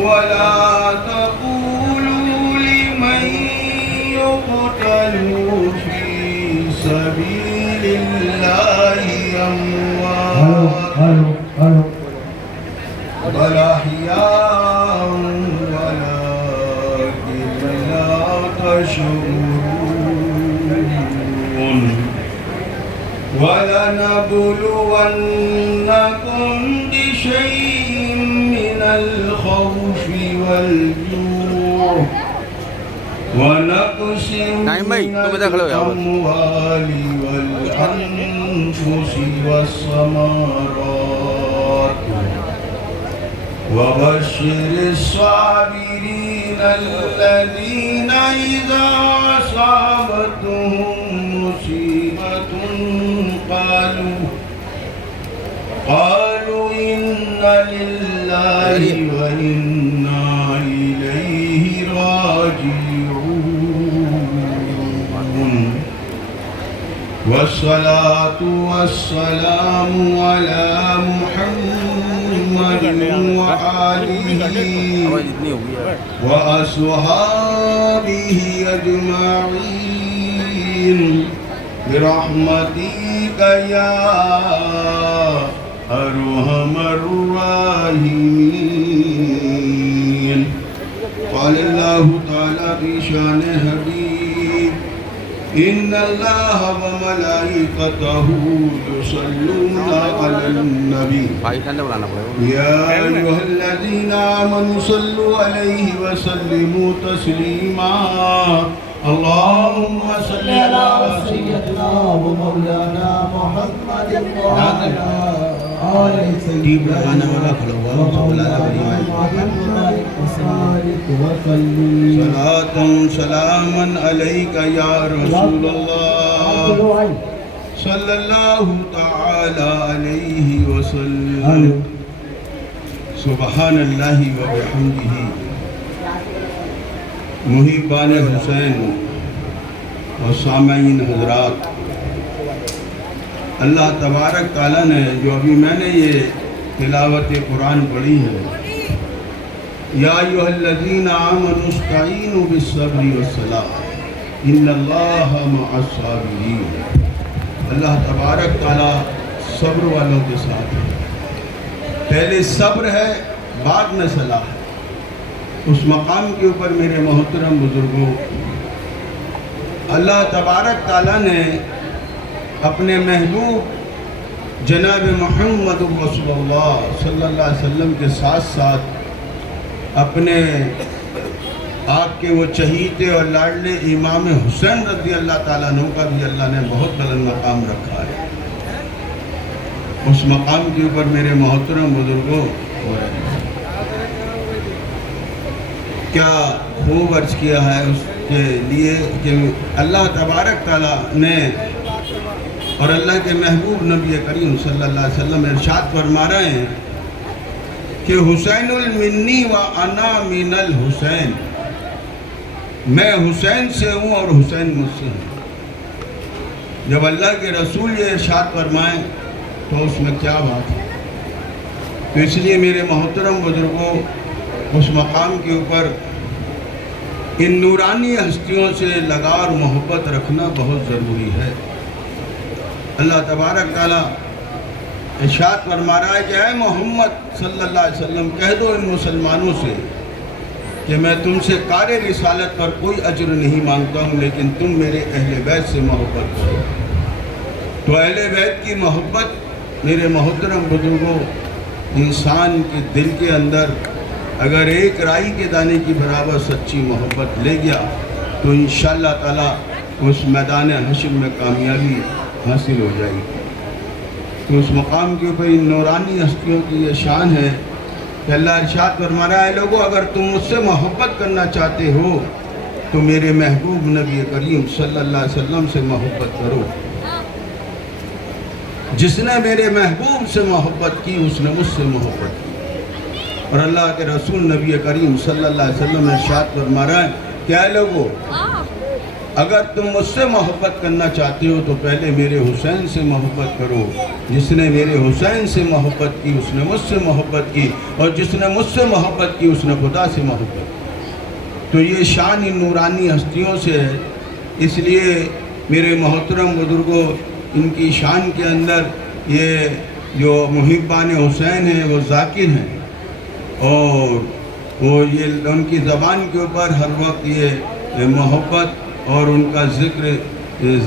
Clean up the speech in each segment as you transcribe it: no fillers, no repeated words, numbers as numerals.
ولا تقولوا لمن يقتل في سبيل الله أموات بل أحياء ولكن لا تشعرون ولنبلونكم بشيء من الخوف والجوع ونقص من الأموال والأنفس والثمرات وبشر الصابرين الذين إذا أصابتهم مصيبة قالوا إنا لله وإنا إليه راجعون والصلاة والسلام على محمد وآله وأصحابه أجمعين برحمتك يا أرحم الراحمين. قال الله تعالى في شأن حبيب إن الله وملائكته يصلون على النبي يا أيها الذين آمنوا صلوا عليه وسلموا تسليما. اللهم صل على سيدنا ومولانا محمد وعلى آل سيدنا صلاة سلاما عليك يا رسول الله صلى الله تعالى عليه وسلم. سبحان اللہ وبحمدہ. محبان حسین اور سامعین حضرات، اللہ تبارک تعالیٰ نے جو ابھی میں نے یہ تلاوت قرآن پڑھی ہے، یا ایھا الذین آمنوا استعینوا بالصبر والصلاۃ ان اللہ مع الصابرین. اللہ تبارک تعالیٰ صبر والوں کے ساتھ ہے. پہلے صبر ہے، بعد میں صلاح ہے. اس مقام کے اوپر میرے محترم بزرگوں، اللہ تبارک تعالیٰ نے اپنے محبوب جناب محمد رسول اللہ صلی اللہ علیہ وسلم کے ساتھ ساتھ اپنے آپ کے وہ چہیتے اور لاڈلے امام حسین رضی اللہ تعالیٰ عنہ کا بھی اللہ نے بہت بلند مقام رکھا ہے. اس مقام کے اوپر میرے محترم بزرگوں کیا خوب عرض کیا ہے اس کے لیے کہ اللہ تبارک تعالیٰ نے اور اللہ کے محبوب نبی کریم صلی اللہ علیہ وسلم ارشاد فرما رہے ہیں کہ حسین المنی و انا من الحسین، میں حسین سے ہوں اور حسین مجھ سے ہوں. جب اللہ کے رسول یہ ارشاد فرمائیں تو اس میں کیا بات ہے. تو اس لیے میرے محترم بزرگوں، اس مقام کے اوپر ان نورانی ہستیوں سے لگا اور محبت رکھنا بہت ضروری ہے. اللہ تبارک تعالیٰ ارشاد فرما رہا ہے کہ اے محمد صلی اللہ علیہ وسلم کہہ دو ان مسلمانوں سے کہ میں تم سے کار رسالت پر کوئی اجر نہیں مانگتا ہوں، لیکن تم میرے اہل بیت سے محبت کرو. تو اہل بیت کی محبت میرے محترم بزرگوں، انسان کے دل کے اندر اگر ایک رائی کے دانے کی برابر سچی محبت لے گیا تو انشاءاللہ تعالیٰ اس میدان حشر میں کامیابی حاصل ہو جائے گی. تو اس مقام کے اوپر ان نورانی ہستیوں کی یہ شان ہے کہ اللہ ارشاد فرما رہا ہے لوگوں اگر تم مجھ سے محبت کرنا چاہتے ہو تو میرے محبوب نبی کریم صلی اللہ علیہ وسلم سے محبت کرو. جس نے میرے محبوب سے محبت کی اس نے مجھ سے محبت کی. اور اللہ کے رسول نبی کریم صلی اللہ علیہ وسلم ارشاد فرما رہا ہے کہ اے لوگو اگر تم مجھ سے محبت کرنا چاہتے ہو تو پہلے میرے حسین سے محبت کرو. جس نے میرے حسین سے محبت کی اس نے مجھ سے محبت کی, اور جس نے مجھ سے محبت کی اس نے خدا سے محبت کی. تو یہ شان ان نورانی ہستیوں سے ہے. اس لیے میرے محترم بزرگوں, ان کی شان کے اندر یہ جو محبان حسین ہیں وہ ذاکر ہیں, اور وہ یہ ان کی زبان کے اوپر ہر وقت یہ محبت اور ان کا ذکر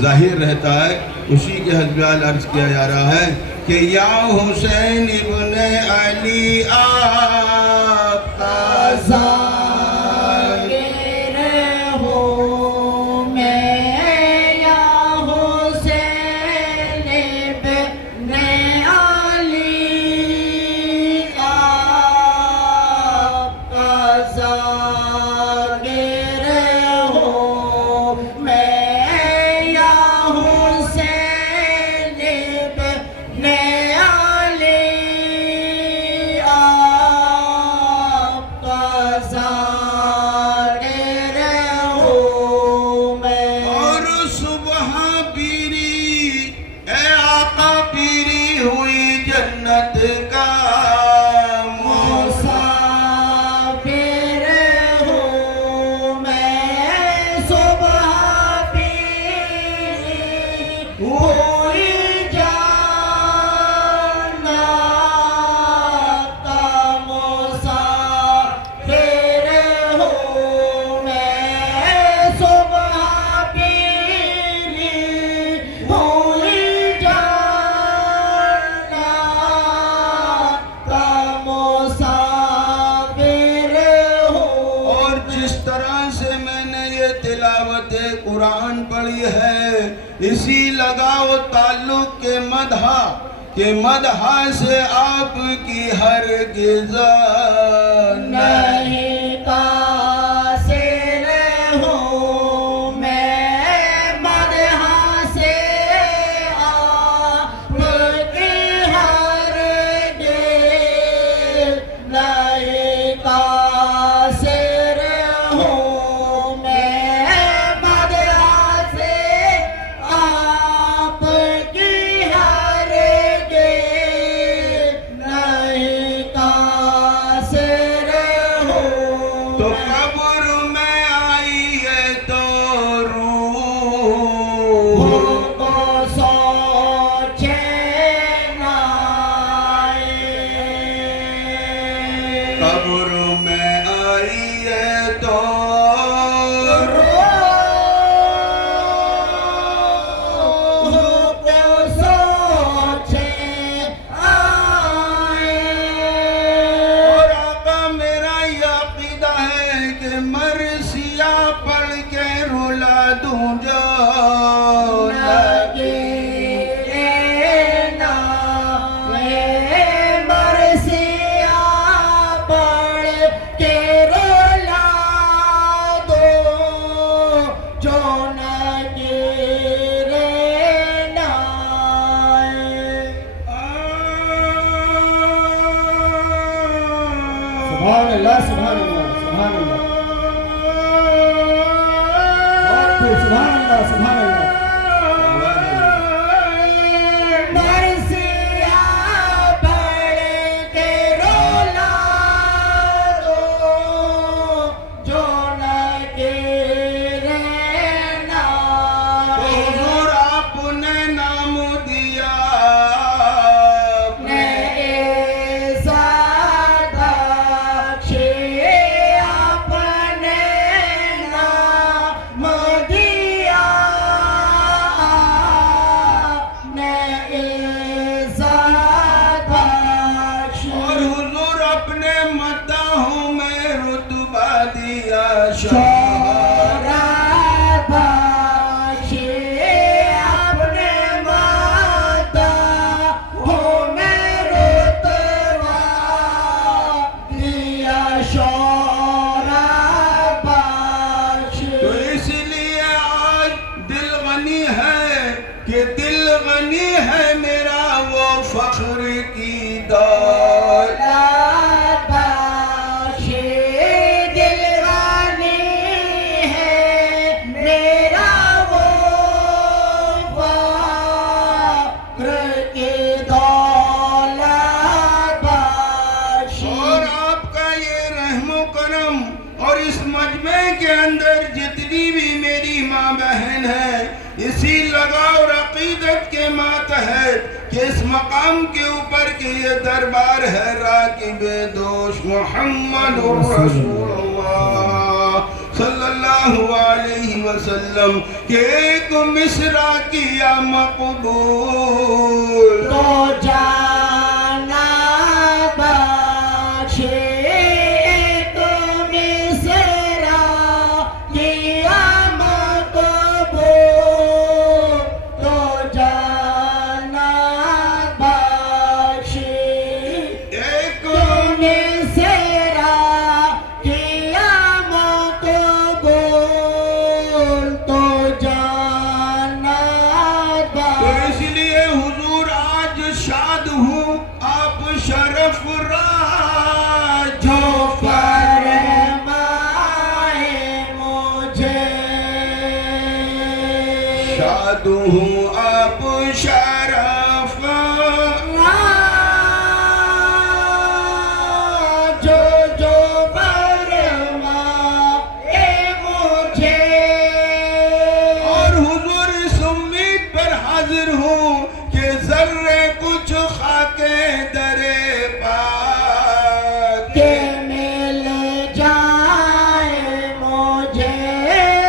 ظاہر رہتا ہے. اسی کے حسب عرض کیا جا رہا ہے کہ یا حسین ابن علی آپ کا ذاکر ہوں میں, یا حسین ابن علی آپ کا ذاکر ہوں میں, یا حسین ابن علی آپ کا ذاکر ہوں میں. اور صبح پیری اے آقا پیری ہوئی جنت کا قرآن پڑھی ہے, اسی لگاؤ تعلق کے مدح سے آپ کی ہرگز نہیں قاصر ہوں میں, مدح سے آپ کی ہرگز نہیں قاصر ہوں میں, سبحان اللہ سبحان اللہ سبحان اللہ سبحان اللہ سبحان اللہ. کہ دل غنی ہے میرا وہ فخر کی دولت بخشے، دل غنی ہے میرا کی دولت بخشی اور آپ کا یہ رحم و کرم اور اس مجمع کے اندر جتنی بھی میری ماں بہن ہے اسی لگاؤ اور عقیدت کے ماتحت کہ اس مقام کے اوپر کہ یہ دربار ہے راکب دوش محمد رسول اللہ صلی اللہ علیہ وسلم کہ ایک مصرع کیا مقبول تو جانا بخشی ایک مصرع کیا مقبول تو جانا بخشی ایک مصرع کیا مقبول تو جانا تو اس لیے حضور آج شاد ہوں آپ شرف راج جو فرمائے مجھے شاد ہوں آپ شرف جو فرمائے مجھے اور حضور اس امید پر حاضر ہوں کہ ذرے کچھ خاک درے پاک کہ مل جائے مجھے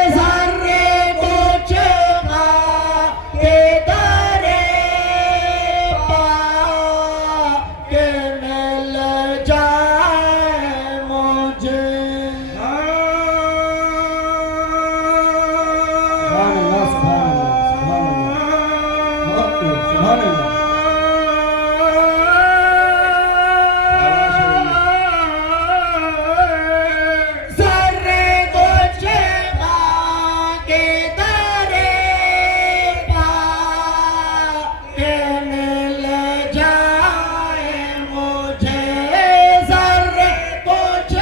ذرے کچھ کے درے پاک کہ مل جائے مجھے سبحان اللہ سبحان اللہ سبحان اللہ ذرے کچھ کے درے پاک کہ مل جائے مجھے ذرے کچھ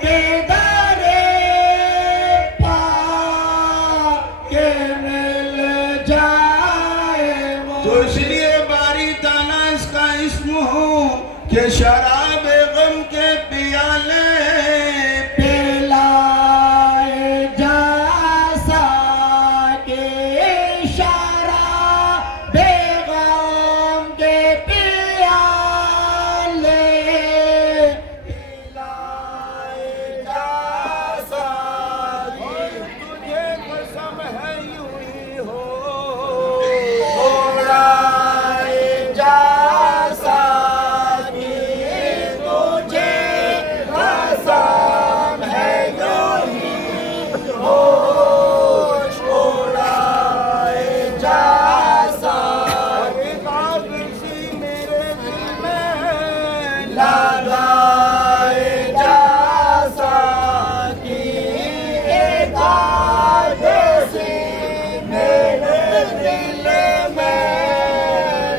کے درے پاک کہ مل جائے تو اس لیے باری تعالیٰ اس کا اسم ہوں کہ شراب غم کے پیالے پلائے جیسا کہ شراب غم کے پیالے پلائے جیسا تجھے قسم ہے یوں ہی ہو پلائے جیسا کہ تجھے قسم ہے یوں ہی ہو چھوڑائے جیسا ایک آگ سی میرے دل میں لگائے جیسا کہ ایک آگ سی میرے دل میں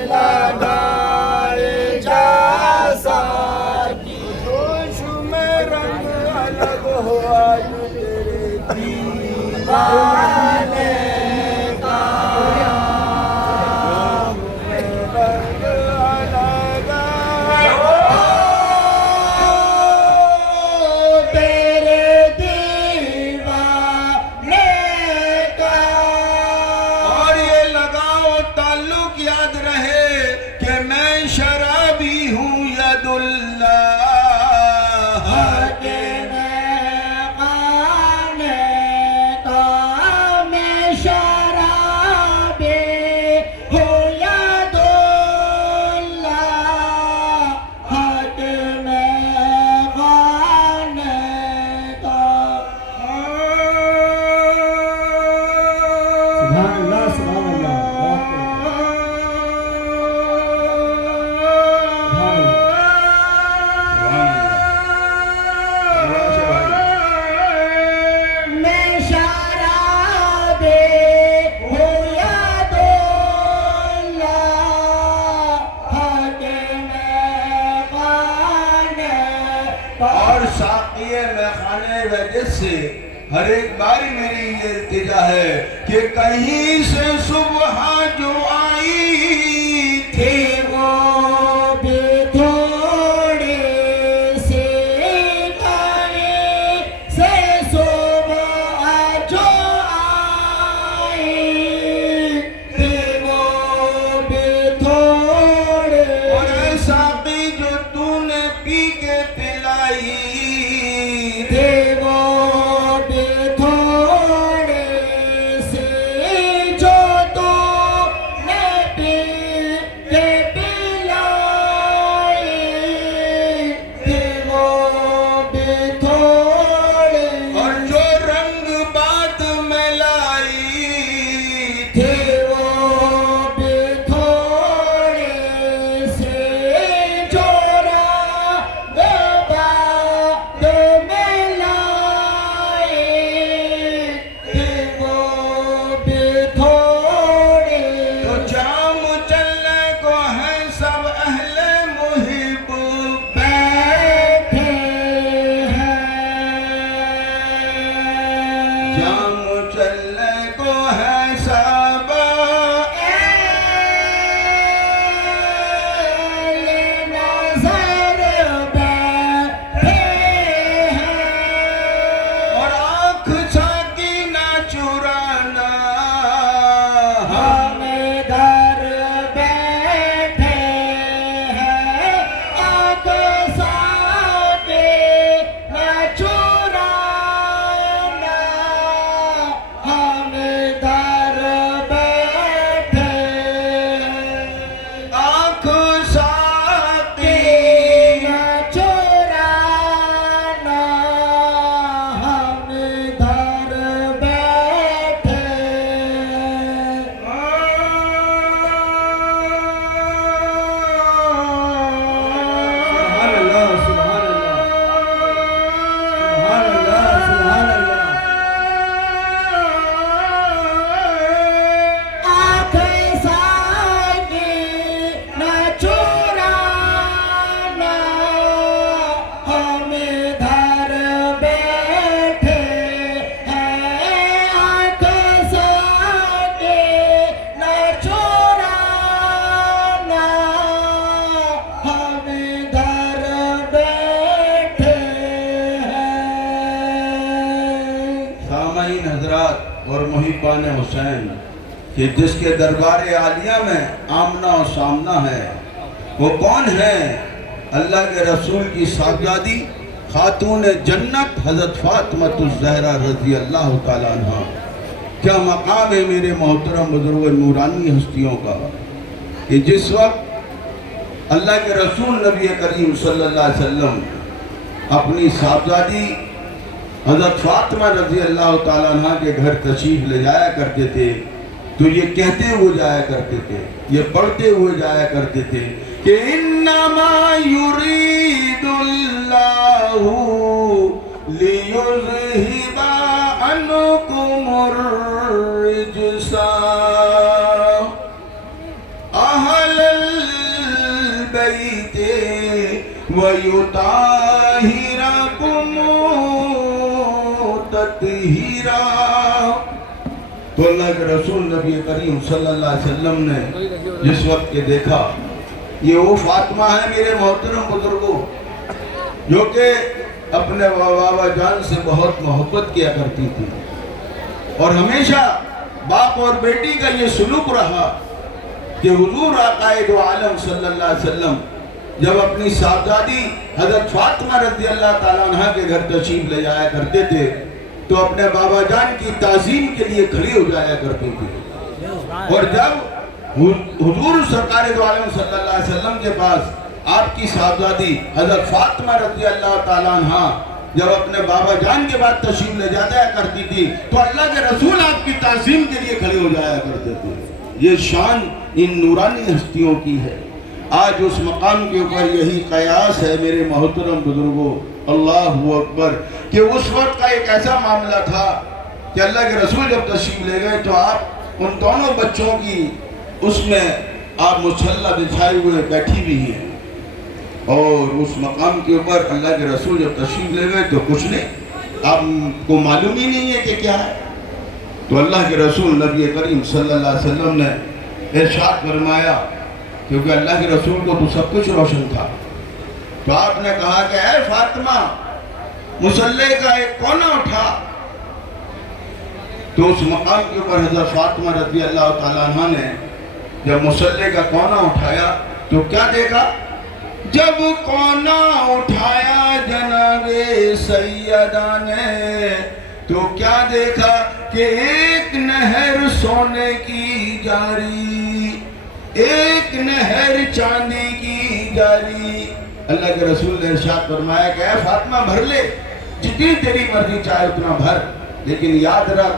لگائے جیسا کہ جوش میں رنگ الگ ہو آج تیرے دیوانے کا رنگ الگ تیرے دیوانے کا اور یہ لگاؤ تعلق یاد رہے کہ میں شرابی ہوں ید اللہ کے خانے کا میں شرابی ہوں یاد اللہ حق میں خانے کا سبحان اللہ سبحان اللہ میں شرابی ہوں یاد اللہ حق میں خانے کا اور ساقی میں خانے وجہ سے ہر ایک باری میری یہ التجا ہے کہ کہیں سے صبح جو آئی دیوان حسین کہ جس کے دربار عالیہ میں آمنا و سامنا ہے، وہ کون ہے؟ اللہ کے رسول کی صاحبزادی خاتون جنت حضرت فاطمہ الزہرا رضی اللہ تعالیٰ عنہ۔ کیا مقام ہے میرے محترم بزرگ نورانی ہستیوں کا کہ جس وقت اللہ کے رسول نبی کریم صلی اللہ علیہ وسلم اپنی صاحبزادی حضرت فاطمہ رضی اللہ تعالیٰ عنہ کے گھر تشریف لے جایا کرتے تھے تو یہ کہتے ہوئے جایا کرتے تھے، یہ پڑھتے ہوئے جایا کرتے تھے کہ انما یرید اللہ لیذہب عنکم الرجس اہل البیت ویطہرکم تطہیرا۔ تو اللہ کے رسول نبی کریم صلی اللہ علیہ وسلم نے جس وقت کے دیکھا یہ وہ فاطمہ ہے میرے محترم بزرگوں جو کہ اپنے بابا جان سے بہت محبت کیا کرتی تھی، اور ہمیشہ باپ اور بیٹی کا یہ سلوک رہا کہ حضور آقا دو عالم صلی اللہ علیہ وسلم جب اپنی صاحبزادی حضرت فاطمہ رضی اللہ تعالیٰ عنہ کے گھر تشریف لے جایا کرتے تھے تو اپنے بابا جان کی تعظیم کے لیے کھڑی ہو جایا کرتے تھے، اور جب حضور سرکار دو عالم صلی اللہ علیہ وسلم کے پاس آپ کی صاحبزادی حضرت فاطمہ رضی اللہ تعالیٰ عنہ جب اپنے بابا جان کے بعد تشریف لے جایا کرتی تھی تو اللہ کے رسول آپ کی تعظیم کے لیے کھڑے ہو جایا کرتے تھے۔ یہ شان ان نورانی ہستیوں کی ہے۔ آج اس مقام کے اوپر یہی قیاس ہے میرے محترم بزرگوں، اللہ اکبر، کہ اس وقت کا ایک ایسا معاملہ تھا کہ اللہ کے رسول جب تشریف لے گئے تو آپ ان دونوں بچوں کی اس میں آپ مصلی بچھائے ہوئے بیٹھی بھی ہیں، اور اس مقام کے اوپر اللہ کے رسول جب تشریف لے گئے تو کچھ نہیں، آپ کو معلوم ہی نہیں ہے کہ کیا ہے۔ تو اللہ کے رسول نبی کریم صلی اللہ علیہ وسلم نے ارشاد فرمایا، کیونکہ اللہ کے رسول کو تو سب کچھ روشن تھا، تو آپ نے کہا کہ اے فاطمہ مصلی کا ایک کونا اٹھا۔ تو اس مقام کے اوپر حضرت فاطمہ رضی اللہ تعالیٰ عنہ نے جب مصلی کا کونا اٹھایا تو کیا دیکھا؟ جب کونا اٹھایا جناب سیدہ نے تو کیا دیکھا کہ ایک نہر سونے کی جاری، ایک نہر چاندی کی جاری۔ اللہ کے رسول نے ارشاد فرمایا کہ اے فاطمہ بھر لے، جتنی تیری مرضی چاہے اتنا بھر، لیکن یاد رکھ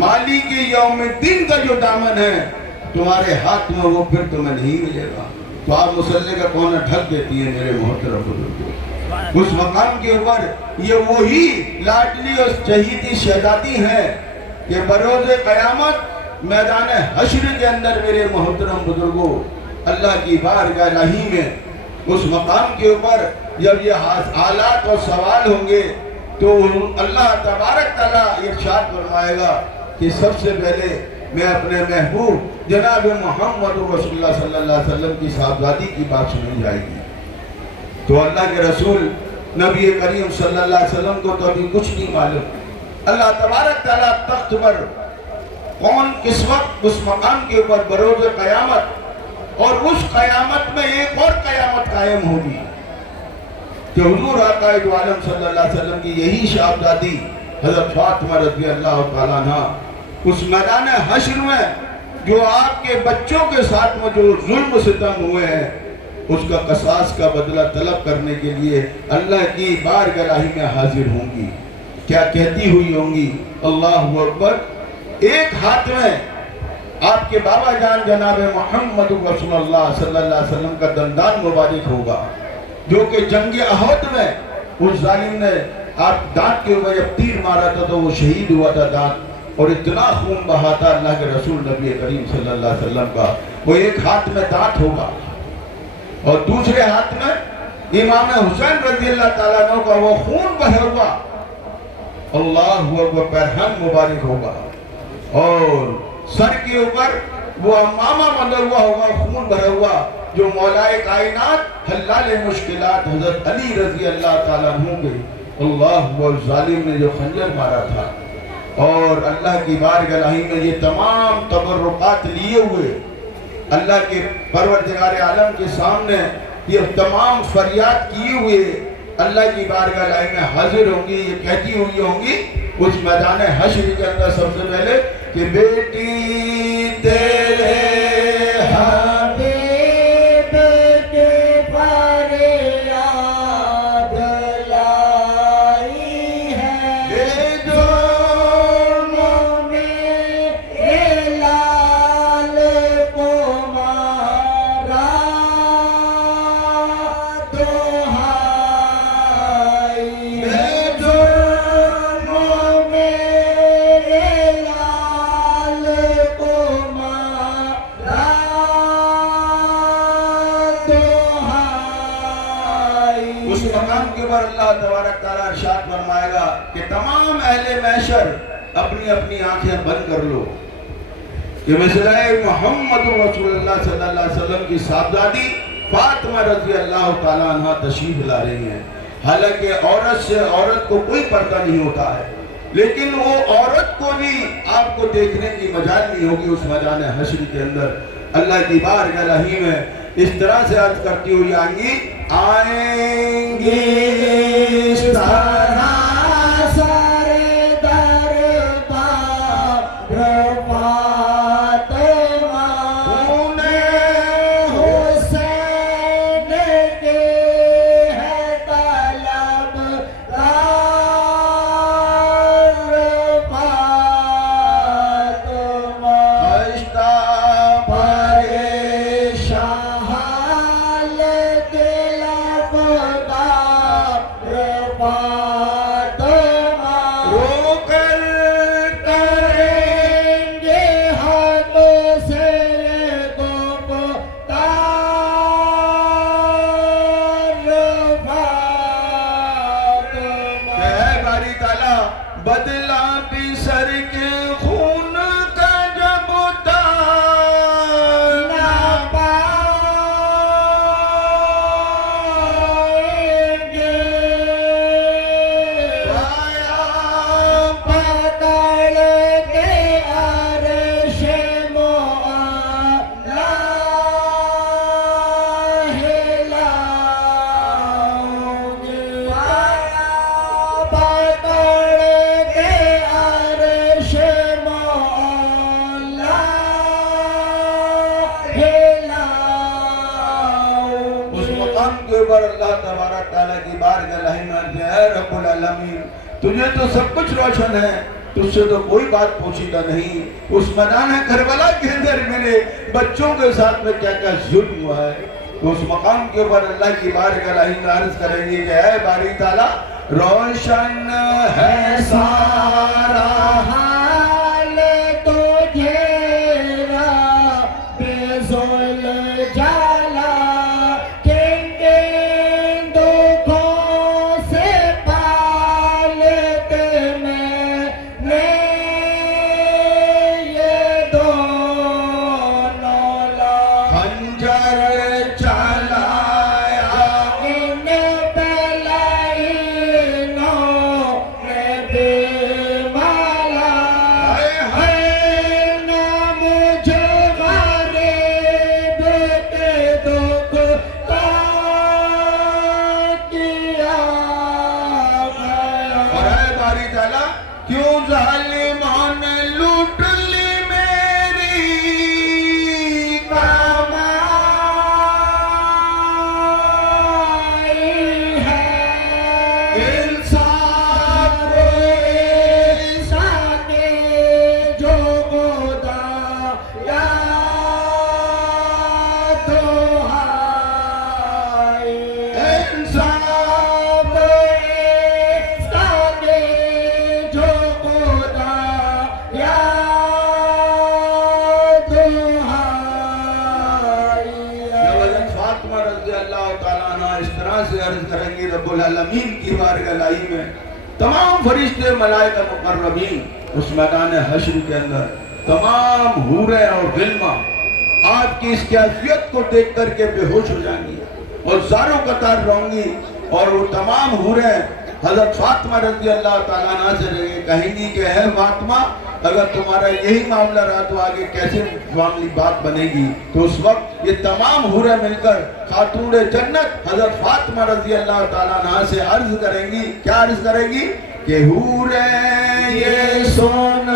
مالی کے یوم الدین کا جو دامن ہے تمہارے ہاتھ میں وہ پھر تمہیں نہیں ملے گا۔ تو آپ مصلی کا کونا ڈھک دیتی ہے میرے محترم بزرگوں۔ اس مقام کے اوپر یہ وہی لاڈلی اور چہیتی شہزادی ہے کہ بروز قیامت میدان حشر کے اندر میرے محترم بزرگوں اللہ کی بارگاہ الہی میں اس مقام کے اوپر جب یہ حالات اور سوال ہوں گے تو اللہ تبارک تعالیٰ ارشاد فرمائے گا کہ سب سے پہلے میں اپنے محبوب جناب محمد رسول اللہ صلی اللہ علیہ وسلم کی صاحبزادی کی بات سنی جائے گی۔ تو اللہ کے رسول نبی کریم صلی اللہ علیہ وسلم کو تو ابھی کچھ نہیں معلوم، اللہ تبارک تعالیٰ تخت پر کون کس وقت اس مقام کے اوپر بروز قیامت، اور اس قیامت میں ایک اور قیامت قائم ہوگی کہ حضور آقا دو عالم صلی اللہ علیہ وسلم کی یہی صاحبزادی حضرت فاطمہ رضی اللہ تعالیٰ عنہ اس میدان حشر میں جو آپ کے بچوں کے ساتھ میں جو ظلم و ستم ہوئے ہیں اس کا قصاص کا بدلہ طلب کرنے کے لیے اللہ کی بارگاہ الہی میں حاضر ہوں گی۔ کیا کہتی ہوئی ہوں گی؟ اللہ اکبر۔ ایک ہاتھ میں آپ کے بابا جان جناب محمد رسول اللہ صلی اللہ علیہ وسلم کا دندان مبارک ہوگا جو کہ جنگ احد میں اس ظالم نے آپ دانت کے اوپر جب تیر مارا تھا تو وہ شہید ہوا تھا دانت، اور اتنا خون بہا تھا اللہ کے رسول نبی کریم صلی اللہ علیہ وسلم کا۔ وہ ایک ہاتھ میں دانت ہوگا اور دوسرے ہاتھ میں امام حسین رضی اللہ تعالیٰ عنہ کا وہ خون بہا ہوا اللہ اکبر پیرہن مبارک ہوگا، اور سر کے اوپر وہ امامہ بندھا ہوا ہوگا خون بھرا ہوا جو مولائے کائنات حلال مشکلات حضرت علی رضی اللہ تعالیٰ عنہ کے اللہ وہ ظالم نے جو خنجر مارا تھا اور اللہ کی بارگاہ الہی میں یہ تمام تبرکات لیے ہوئے اللہ کے پروردگار عالم کے سامنے یہ تمام فریاد کیے ہوئے اللہ کی بارگاہ الہی میں حاضر ہوں گی، یہ کہتی ہوئی ہوں گی اس میدان حشر کے اندر سب سے پہلے کہ بیٹی تیرے حبیب کے فریاد لائی ہے، جرموں میں لال کو مارا دہائی ہے، جرموں میں لال کو مارا دہائی۔ اس مقام کے اوپر اللہ تبارک تعالیٰ ارشاد فرمائے گا کہ تمام اہل محشر اپنی اپنی آنکھیں بند کر لو کہ مسئلہ محمد رسول اللہ صلی اللہ علیہ وسلم کی صاحبزادی فاطمہ رضی اللہ تعالیٰ عنہ تشریف لا رہی ہیں۔ حالانکہ عورت سے عورت کو کوئی پردہ نہیں ہوتا ہے، لیکن وہ عورت کو بھی آپ کو دیکھنے کی مجال نہیں ہوگی اس میدان حشر کے اندر۔ اللہ کی بارگاہ الہی میں اس طرح سے عرض کرتی ہوئی آئیں گی اس طرح بدلا بھی سر کے خون کا جب تار نہ پائیں گے، پایا پکڑ کے عرش معلا ہلاؤں گے، پایا پکڑ اللہ تبارک تعالیٰ کی بارگاہ الہی میں عرض ہے، اے رب العالمین تجھے تو سب کچھ روشن ہے، تجھ سے تو کوئی بات پوشیدہ نہیں۔ اس میدان کربلا کے اندر میرے بچوں کے ساتھ میں کیا کیا ظلم ہوا ہے، اس مقام کے اوپر اللہ کی بارگاہ الہی میں عرض کریں گے کہ اے باری تعالیٰ روشن ہے سارا حال تجھے رب ذوال جلال کیوں ظالمان لوٹ لی میری کمائی ہے، انصاف کے جو خدا یا دہائی، انصاف سے عرض کریں گے رب العالمین کی بارگاہ الہی میں تمام فرشتے ملائکہ مقربین اس میدان حشر کے اندر تمام حوریں اور غلماں آپ کی اس کیفیت کو دیکھ کر کے بے ہوش ہو جائیں گی اور زاروں قطار رہوں گی، اور وہ تمام حوریں حضرت فاطمہ رضی اللہ تعالیٰ عنہ سے کہیں گی کہ ہے فاطمہ اگر تمہارا یہی معاملہ رہا تو آگے کیسے معاملی بات بنے گی؟ تو اس وقت یہ تمام حوریں مل کر خاتون جنت حضرت فاطمہ رضی اللہ تعالیٰ عنہ سے عرض کریں گی، کیا عرض کریں گی کہ حوریں یہ سن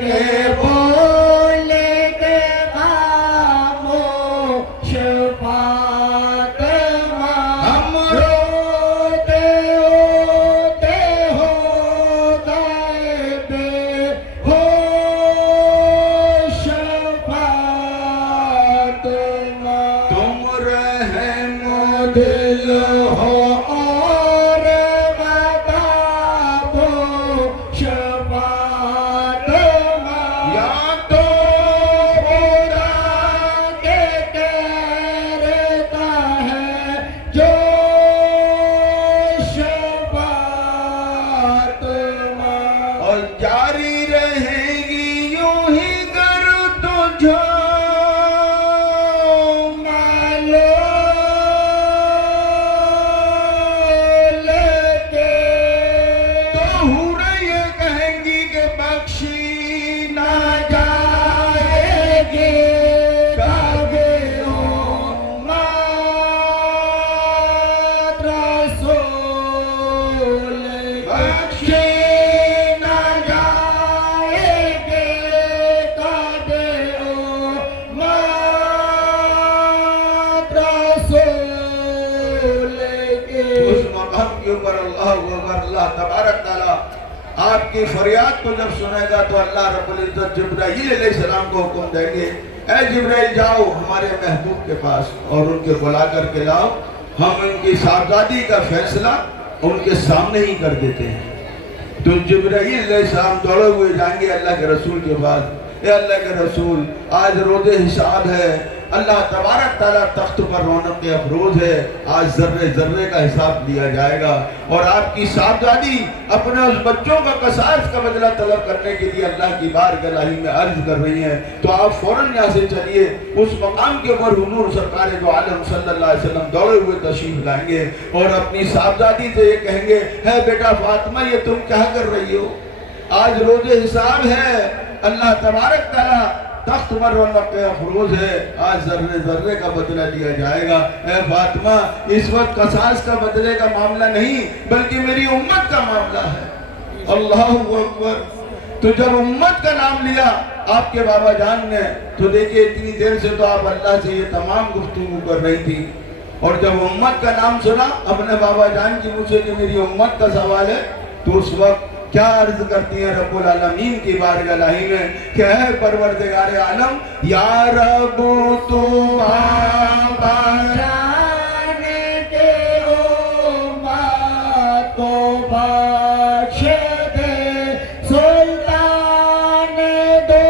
کے بولے کہ خاموش فاطمہ ہم روتے ہوتے ہو گئے بے ہوش فاطمہ تم رحم دل ہو اور بتا دو شفاعت یا تو خدا کے کہتا ہے جو شفاعت اور جاری رہے گی یوں ہی گر تجھ تو حوریں یہ کہیں گی کہ بخشی نہ جائے گی کبھی امت رسول بخشی نہ جائے گے کبھی امت رسول اس مقام کے اوپر اللہ تبارک تعالیٰ آپ کی فریاد کو جب سنے گا تو اللہ رب العزت جبرائیل علیہ السلام کو حکم دیں گے، اے جبرائیل جاؤ ہمارے محبوب کے پاس اور ان کے بلا کر کے لاؤ، ہم ان کی صاحبزادی کا فیصلہ ان کے سامنے ہی کر دیتے ہیں۔ تو جبرائیل علیہ السلام دوڑے ہوئے جائیں گے اللہ کے رسول کے بعد، اے اللہ کے رسول آج روز حساب ہے، اللہ تبارک تعالیٰ تخت پر رونق افروز ہے، آج ذرے ذرے کا حساب لیا جائے گا اور آپ کی صاحبزادی اپنے اس بچوں کا قصاص کا بدلہ طلب کرنے کے لیے اللہ کی بارگاہ میں عرض کر رہی ہیں، تو آپ فوراً یہاں سے چلیے، اس مقام کے اوپر حضور سرکار دو عالم صلی اللہ علیہ وسلم دوڑے ہوئے تشریف لائیں گے اور اپنی صاحبزادی سے یہ کہیں گے، ہے بیٹا فاطمہ یہ تم کیا کر رہی ہو؟ آج روز حساب ہے، اللہ تبارک تعالیٰ تخت پر رونق افروز ہے، آج ذرے ذرے کا بدلہ لیا جائے گا۔ اے فاطمہ اس وقت قصاص کا بدلے کا معاملہ نہیں بلکہ میری امت کا معاملہ ہے۔ اللہ اکبر۔ تو جب امت کا نام لیا آپ کے بابا جان نے تو دیکھئے اتنی دیر سے تو آپ اللہ سے یہ تمام گفتگو کر رہی تھی اور جب امت کا نام سنا اپنے بابا جان کی مجھ سے کہ میری امت کا سوال ہے تو اس وقت کیا عرض کرتی ہیں رب العالمین کی بارگاہ الہی میں کہ اے پروردگار عالم یا رب تو بابا جان دے امت کو بخش دے سلطان دو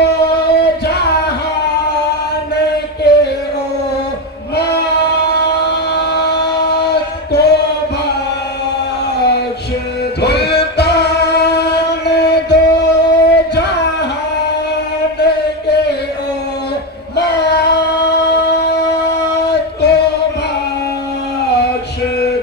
جہان کے امت کو بخش دے سلطان دو جہان کے امت کو بخش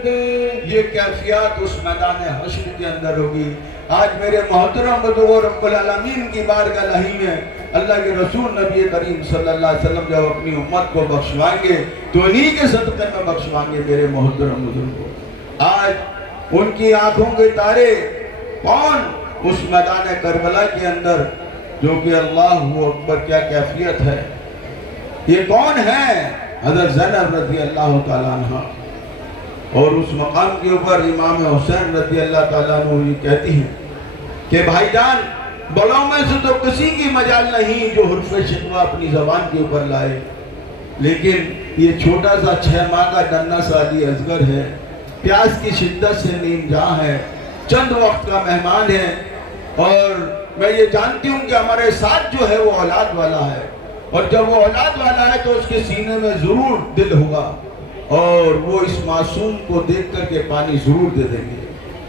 دے۔ یہ کیفیات اس میدان حشر کے اندر ہوگی۔ آج میرے محترم بزرگوں رب العالمین کی بارگاہ الہی میں اللہ کے رسول نبی کریم صلی اللہ علیہ وسلم جب اپنی امت کو بخشوائیں گے تو انہی کے صدقے میں بخشوائیں گے میرے محترم بزرگوں۔ آج ان کی آنکھوں کے تارے کون اس میدان کربلا کے اندر جو کہ اللہ اکبر کیا کیفیت ہے، یہ کون ہے؟ حضرت زینب رضی اللہ تعالیٰ عنہ اور اس مقام کے اوپر امام حسین رضی اللہ تعالیٰ عنہ یہ کہتی ہیں کہ بھائی جان بڑوں میں سے تو کسی کی مجال نہیں جو حرف شکوہ اپنی زبان کے اوپر لائے، لیکن یہ چھوٹا سا 6 ماہ کا ننھا سا علی اصغر ہے، پیاس کی شدت سے نیم جاں ہے، چند وقت کا مہمان ہے اور میں یہ جانتی ہوں کہ ہمارے ساتھ جو ہے وہ اولاد والا ہے اور جب وہ اولاد والا ہے تو اس کے سینے میں ضرور دل ہوگا اور وہ اس معصوم کو دیکھ کر کے پانی ضرور دے دیں گے۔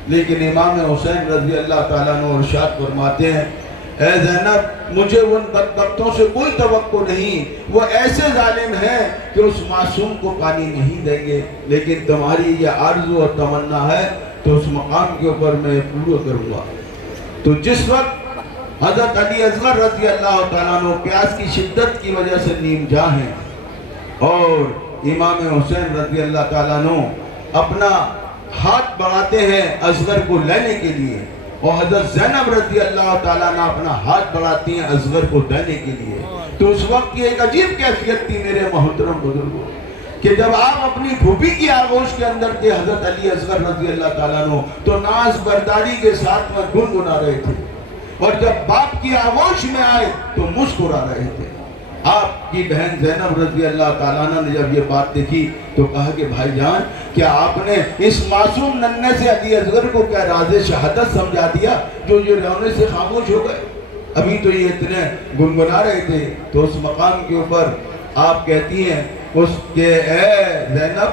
لیکن امام حسین رضی اللہ تعالیٰ عنہ ارشاد فرماتے ہیں اے زینب مجھے ان بدبختوں سے کوئی توقع نہیں، وہ ایسے ظالم ہیں کہ اس معصوم کو پانی نہیں دیں گے، لیکن تمہاری یہ آرزو اور تمنا ہے تو اس مقام کے اوپر میں پورا کروں گا۔ تو جس وقت حضرت علی اصغر رضی اللہ تعالیٰ عنہ پیاس کی شدت کی وجہ سے نیم جاں ہیں اور امام حسین رضی اللہ تعالیٰ عنہ اپنا ہاتھ بڑھاتے ہیں اصغر کو لینے کے لیے، اور حضرت زینب رضی اللہ تعالیٰ عنہ اپنا ہاتھ بڑھاتی ہیں اصغر کو لینے کے لیے۔ تو اس وقت کی ایک عجیب کیفیت تھی میرے محترم بزرگوں کہ جب آپ اپنی پھوپھی کی آغوش کے اندر تھے حضرت علی اصغر رضی اللہ تعالیٰ عنہ تو ناز برداری کے ساتھ میں گنگنا رہے تھے، اور جب باپ کی آغوش میں آئے تو مسکرا رہے تھے۔ آپ کی بہن زینب رضی اللہ تعالیٰ عنہ نے جب یہ بات دیکھی تو کہا کہ بھائی جان کیا آپ نے اس معصوم ننھے سے علی اصغر کو کیا راز شہادت سمجھا دیا جو یہ رونے سے خاموش ہو گئے؟ ابھی تو یہ اتنے گنگنا رہے تھے۔ تو اس مقام کے اوپر آپ کہتی ہیں اس کے اے زینب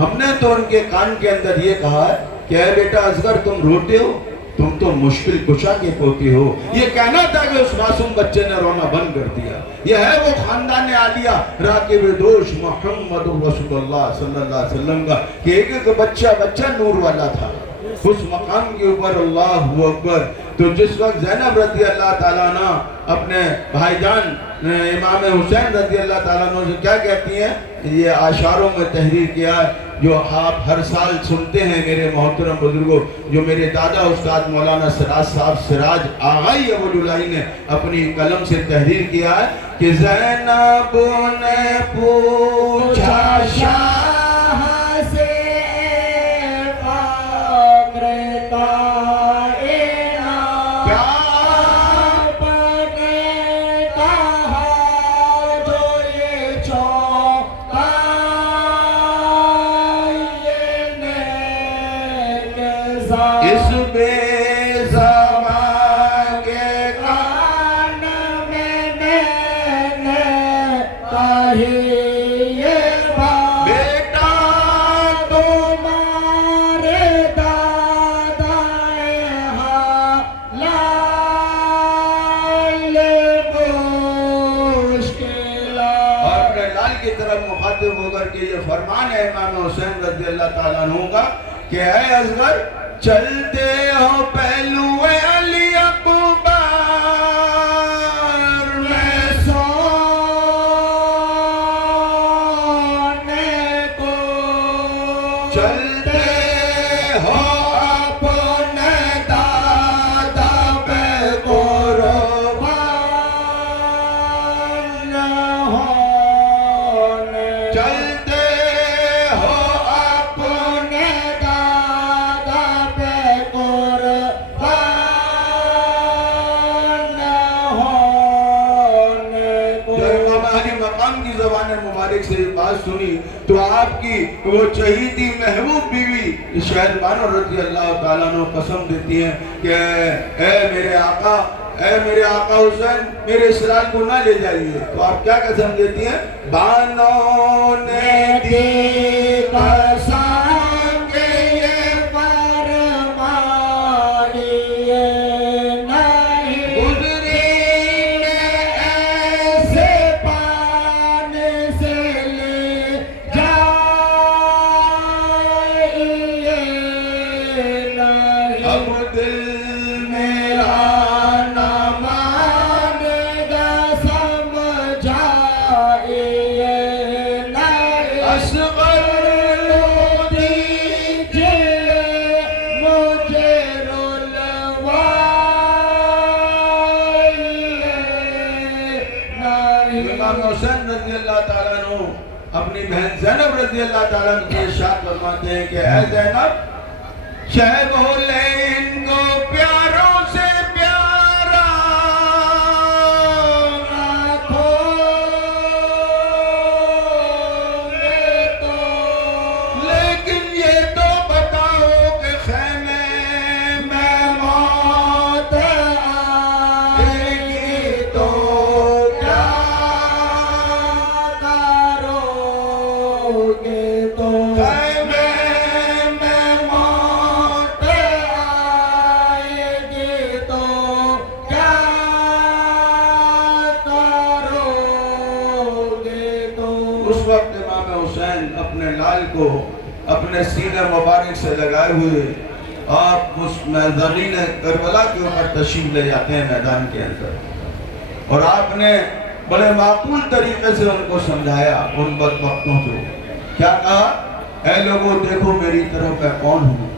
ہم نے تو ان کے کان کے اندر یہ کہا ہے کہ اے بیٹا اصغر تم روتے ہو، تم تو مشکل کشا کے پوتے ہو۔ یہ کہنا تھا کہ اس معصوم بچے نے رونا بند کر دیا۔ یہ ہے وہ خاندان عالیہ راکب دوش محمد رسول اللہ صلی اللہ علیہ وسلم کا کہ ایک ایک بچہ نور والا تھا۔ اس مقام کے اوپر اللہ اکبر۔ تو جس وقت زینب رضی اللہ تعالیٰ عنہ اپنے بھائی جان امام حسین رضی اللہ تعالیٰ عنہ سے کیا کہتی ہیں، یہ اشعاروں میں تحریر کیا ہے جو آپ ہر سال سنتے ہیں میرے محترم بزرگوں، جو میرے دادا استاد مولانا سراج صاحب سراج آغائی ابو جلائی نے اپنی قلم سے تحریر کیا ہے کہ زینب نے پوچھا شاہ سے اس بے زبان کے کان میں نے کہی یہ بات بیٹا تمہارے دادا حالال مشکلات۔ اور اپنے لال کی طرف مخاطب ہو کر کے یہ فرمان ہے امام حسین رضی اللہ تعالیٰ عنہ کا کہ اے اصغر چلتے ہو پہلو علی اکبر میں سونے کو، چلتے ہو اپنے دادا پہ قربان ہونے، چلتے ہو اپنے مبارک سے بات سنی تو آپ کی وہ چہیتی محبوب بیوی شہر بانو رضی اللہ تعالیٰ عنہ قسم دیتی ہیں کہ اے میرے آقا حسین میرے اسرار کو نہ لے جائیے۔ تو آپ کیا قسم دیتی ہیں؟ بانو نے دی قسم کہ یہ فرمائیے نہیں گزری ایسے پان سے لے جائیے نہیں، اب دل میرا حسین رضی اللہ تعالیٰ عنہ اپنی بہن زینب رضی اللہ تعالیٰ عنہ کے ارشاد فرماتے ہیں کہ اے زینب شہ بولے ان کو پیاروں سے پیارا رکھو گے تو، لیکن یہ تو بتاؤ کہ خیمے میں موت آئے گی تو اپنے لال کو اپنے سینے مبارک سے لگائے ہوئے آپ اس زمین کربلا کے اوپر تشریف لے جاتے ہیں میدان کے اندر، اور آپ نے بڑے معقول طریقے سے ان کو سمجھایا، ان بدبختوں کو کیا کہا؟ اے لوگوں دیکھو میری طرف میں کون ہوں،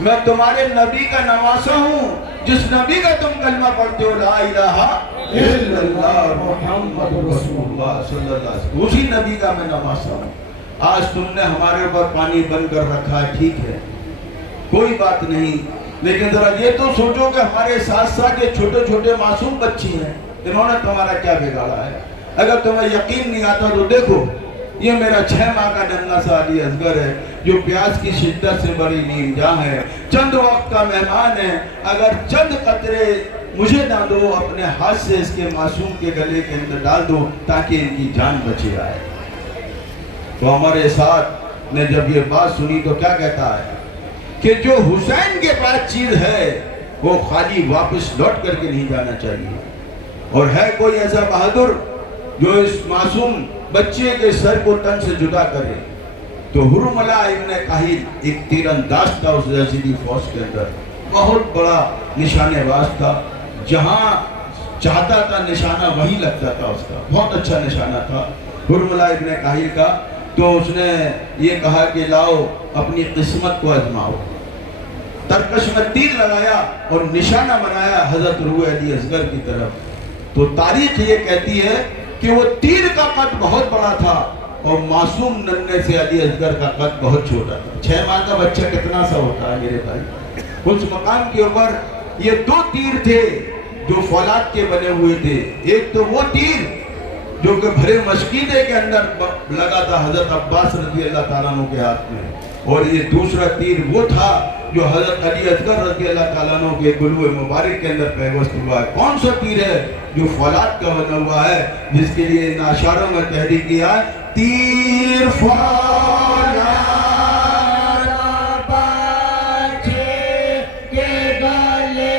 میں تمہارے نبی کا نواسا ہوں، جس نبی کا تم کلمہ پڑھتے ہو لا الہ الا اللہ محمد رسول اللہ صلی اللہ علیہ وسلم، اسی نبی کا میں نواسا ہوں۔ آج تم نے ہمارے اوپر پانی بند کر رکھا ہے، ٹھیک ہے کوئی بات نہیں، لیکن ذرا یہ تو سوچو کہ ہمارے ساتھ ساتھ یہ چھوٹے چھوٹے معصوم بچے ہیں، انہوں نے تمہارا کیا بگاڑا ہے؟ اگر تمہیں یقین نہیں آتا تو دیکھو، یہ میرا 6 ماہ کا ننھا سا علی اصغر ہے، جو پیاس کی شدت سے بڑی نیم جاں ہے، چند وقت کا مہمان ہے، اگر چند قطرے مجھے نہ دو، اپنے ہاتھ سے اس کے معصوم کے گلے کے اندر ڈال دو تاکہ ان کی جان بچے آئے۔ تو ہمارے ساتھ نے جب یہ بات سنی تو کیا کہتا ہے کہ جو حسین کے پاس چیز ہے وہ خالی واپس لوٹ کر کے نہیں جانا چاہیے، اور ہے کوئی ایسا بہادر جو اس معصوم بچے کے سر کو تن سے جدا کرے؟ تو حرملہ ابن کاہل ایک تیر انداز تھا اس یزیدی فوج کے اندر، بہت بڑا نشانے باز تھا، جہاں چاہتا تھا نشانہ وہی لگتا تھا، اس کا بہت اچھا نشانہ تھا حرملہ ابن کاہل کا۔ تو اس نے یہ کہا کہ لاؤ اپنی قسمت کو آزماؤ، ترکش میں تیر لگایا اور نشانہ بنایا حضرت روح علی اصغر کی طرف۔ تو تاریخ یہ کہتی ہے کہ وہ تیر کا قد بہت بڑا تھا اور معصوم ننھے سے علی اصغر کا قد بہت چھوٹا تھا۔ 6 ماہ کا بچہ کتنا سا ہوتا ہے میرے بھائی؟ اس مقام کے اوپر یہ 2 تیر تھے جو فولاد کے بنے ہوئے تھے، ایک تو وہ تیر جو کہ بھرے مشکیدے کے اندر لگا تھا حضرت عباس رضی اللہ تعالیٰ عنہ کے ہاتھ میں، اور یہ دوسرا تیر وہ تھا جو حضرت علی اصغر رضی اللہ تعالیٰ عنہ کے گلوئے مبارک کے اندر پیوست ہوا ہے۔ کون سا تیر ہے؟ جو فولاد کا بنا ہوا ہے، جس کے لیے ان اشعاروں میں تحریک کیا ہے، تیر فولاد بچے کے گلے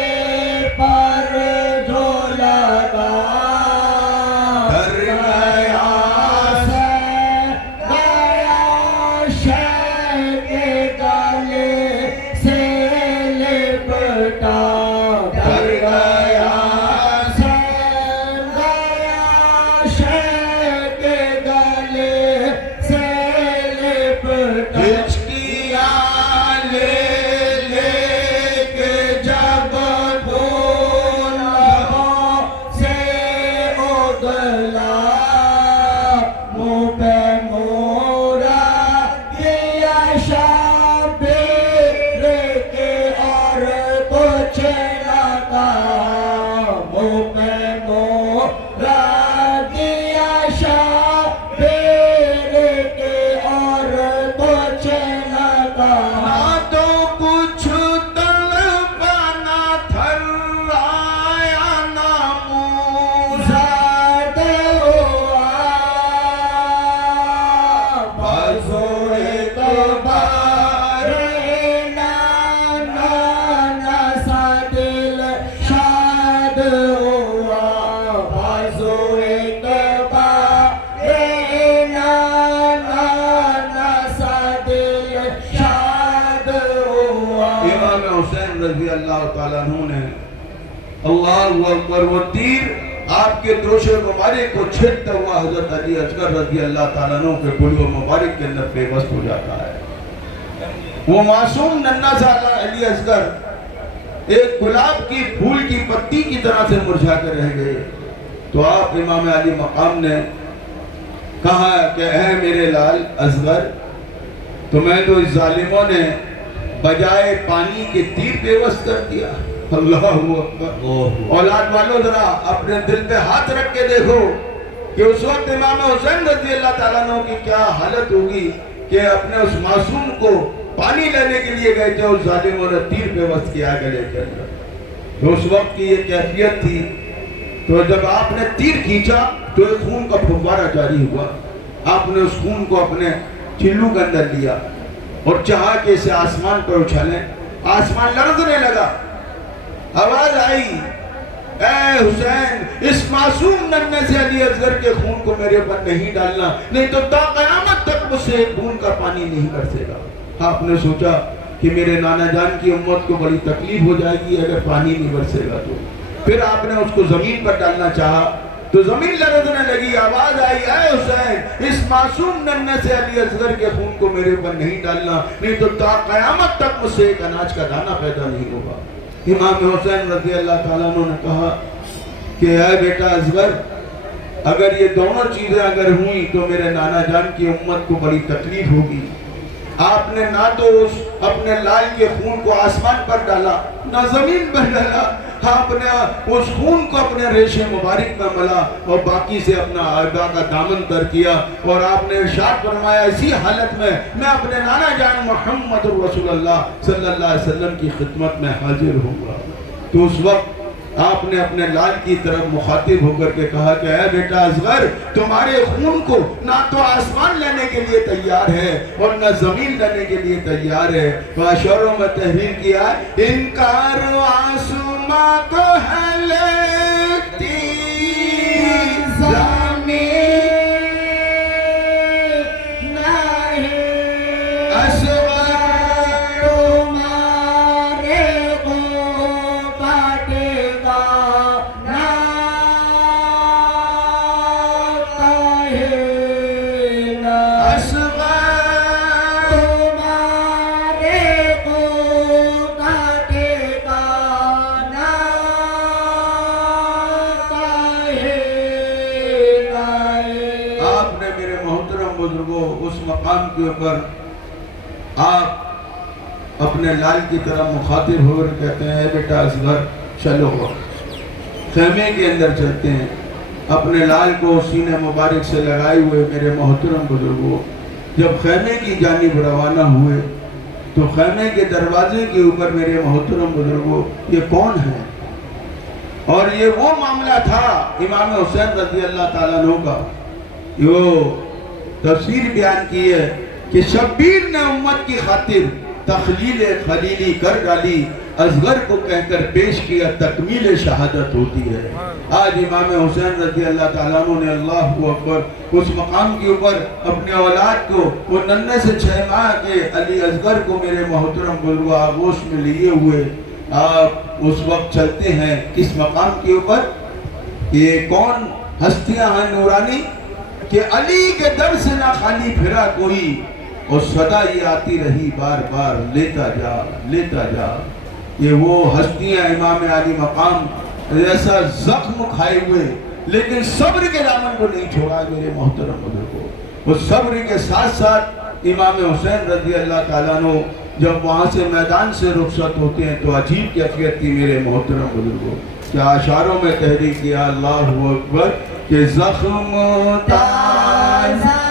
پر جو لگا، در گیا گیا شہ کے گلے سے لپٹا، در گیا گیا شہ کے گلے سے لپٹا، ہچکیاں لے لے کے جب لبوں سے اگلا، منہ پہ مورا دیا شبیر کے اور کچھ نہ کہا، منہ پہ مورا دیا شبیر کے اور کچھ نہ کہا، نہ تو کچھ طلبانا تھرایا نہ منہ زاد ہوا بازوئے کبار، نانا سا دل شاد ہوا بازوئے کبار، نانا سا دل شاد ہوا۔ امام حسین رضی اللہ تعالیٰ عنہ نے اللہ اکبر، وہ تیر آپ کے دوش مبارک کو چھیدتا ہوا حضرت علی اصغر رضی اللہ تعالیٰ عنہ کے گلوئے مبارک کے اندر پیوست ہو جاتا ہے۔ وہ معصوم ننھا سا علی اصغر ایک گلاب کی پھول کی پتی کی طرح سے مرجھا کے رہ گئے۔ تو آپ امام علی مقام نے کہا کہ اے میرے لال اصغر، تمہیں تو اس ظالموں نے بجائے پانی کے تیر پیوست کر دیا۔ اللہ اکبر۔ اولاد والوں ذرا اپنے دل پہ ہاتھ رکھ کے دیکھو کہ اس وقت امام حسین رضی اللہ تعالیٰ عنہ کی کیا حالت ہوگی کہ اپنے اس معصوم کو پانی لینے کے لیے گئے تھے، اس ظالموں نے تیر پیوست کیا گلے کے اندر۔ تو اس وقت کی یہ کیفیت تھی۔ تو جب آپ نے تیر کھینچا تو ایک خون کا پھوارا جاری ہوا، آپ نے اس خون کو اپنے چلو کے اندر لیا اور چاہا کہ اسے آسمان پر اچھالیں۔ آسمان لرزنے لگا، آواز آئی، اے حسین، اس معصوم ننھے سے علی اصغر کے خون کو میرے اوپر نہیں ڈالنا، نہیں تو تا قیامت تک مجھ سے ایک بوند کا پانی نہیں برسے گا۔ آپ نے سوچا کہ میرے نانا جان کی امت کو بڑی تکلیف ہو جائے گی اگر پانی نہیں برسے گا تو۔ پھر آپ نے اس کو زمین پر ڈالنا چاہا تو زمین لرزنے لگی، آواز آئی، اے حسین اس معصوم ننھے سے علی اصغر کے خون کو میرے پر نہیں ڈالنا، نہیں تو تا قیامت تک مجھ سے ایک اناج کا دانہ پیدا نہیں ہوگا۔ امام حسین رضی اللہ تعالیٰ عنہ نے کہا کہ اے بیٹا اصغر، اگر یہ دونوں چیزیں اگر ہوئیں تو میرے نانا جان کی امت کو بڑی تکلیف ہوگی۔ آپ نے نہ تو اپنے لال کے خون کو آسمان پر ڈالا نہ زمین پر ڈالا، آپ نے اس خون کو اپنے ریشے مبارک میں ملا اور باقی سے اپنا آبا کا دامن تر کیا، اور آپ نے ارشاد فرمایا اسی حالت میں میں اپنے نانا جان محمد رسول اللہ صلی اللہ علیہ وسلم کی خدمت میں حاضر ہوں گا۔ تو اس وقت آپ نے اپنے لال کی طرف مخاطب ہو کر کے کہا کہ اے بیٹا اصغر، تمہارے خون کو نہ تو آسمان لینے کے لیے تیار ہے اور نہ زمین لینے کے لیے تیار ہے۔ اشعاروں میں تحریر کیا ہے، انکار آسماں کو ہے لیتی زمین نہیں، اصغر تمہارے کو کاٹے گا نہ کہے گا، اصغر تمہارے کو کاٹے گا نہ کہے گا۔ آپ نے میرے محترم بزرگوں اس مقام کے اوپر آپ اپنے لال کی طرح مخاطب ہو کر کہتے ہیں اے بیٹا اصغر چلو خیمے کے اندر چلتے ہیں۔ اپنے لال کو سینے مبارک سے لگائے ہوئے میرے محترم بزرگوں جب خیمے کی جانب روانہ ہوئے تو خیمے کے دروازے کے اوپر میرے محترم بزرگوں یہ کون ہے؟ اور یہ وہ معاملہ تھا امام حسین رضی اللہ تعالیٰ عنہ کا، یہ تفسیر بیان کی ہے کہ شبیر نے امت کی خاطر تخلیل خلیلی کر ڈالی، اصغر کو کہہ کر پیش کیا تکمیل شہادت ہوتی ہے۔ آج امام حسین رضی اللہ تعالیٰ عنہ نے اللہ کو اکبر اس مقام کے اوپر اپنے اولاد کو وہ ننھے سے 6 ماہ کے علی اصغر کو میرے محترم بزرگوں آغوش میں لیے ہوئے آپ اس وقت چلتے ہیں کس مقام کے اوپر؟ یہ کون ہستیاں ہیں نورانی کہ علی کے در سے نہ خالی پھرا کوئی، اور صدا یہ آتی رہی بار بار لیتا جا لیتا جا۔ یہ وہ ہستیاں امام علی مقام ایسا زخم کھائے ہوئے لیکن صبر کے دامن کو نہیں چھوڑا میرے محترم بزرگوں۔ اس صبر کے ساتھ ساتھ امام حسین رضی اللہ تعالیٰ عنہ جب وہاں سے میدان سے رخصت ہوتے ہیں تو عجیب کیفیت تھی میرے محترم بزرگوں۔ کیا اشعاروں میں تحریر کیا اللہ اکبر کہ زخم تازہ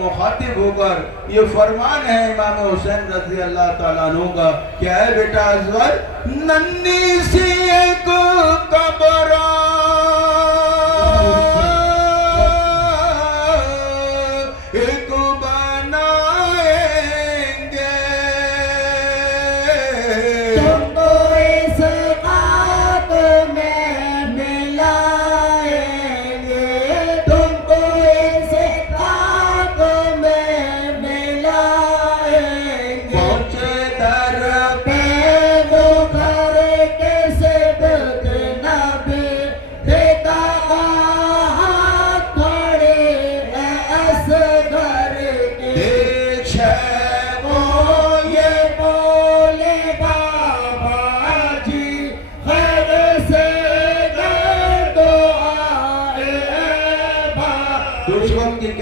مخاطب ہو کر یہ فرمان ہے امام حسین رضی اللہ تعالیٰ عنہ کا کہ اے بیٹا اصغر ننھی سی ایک قبر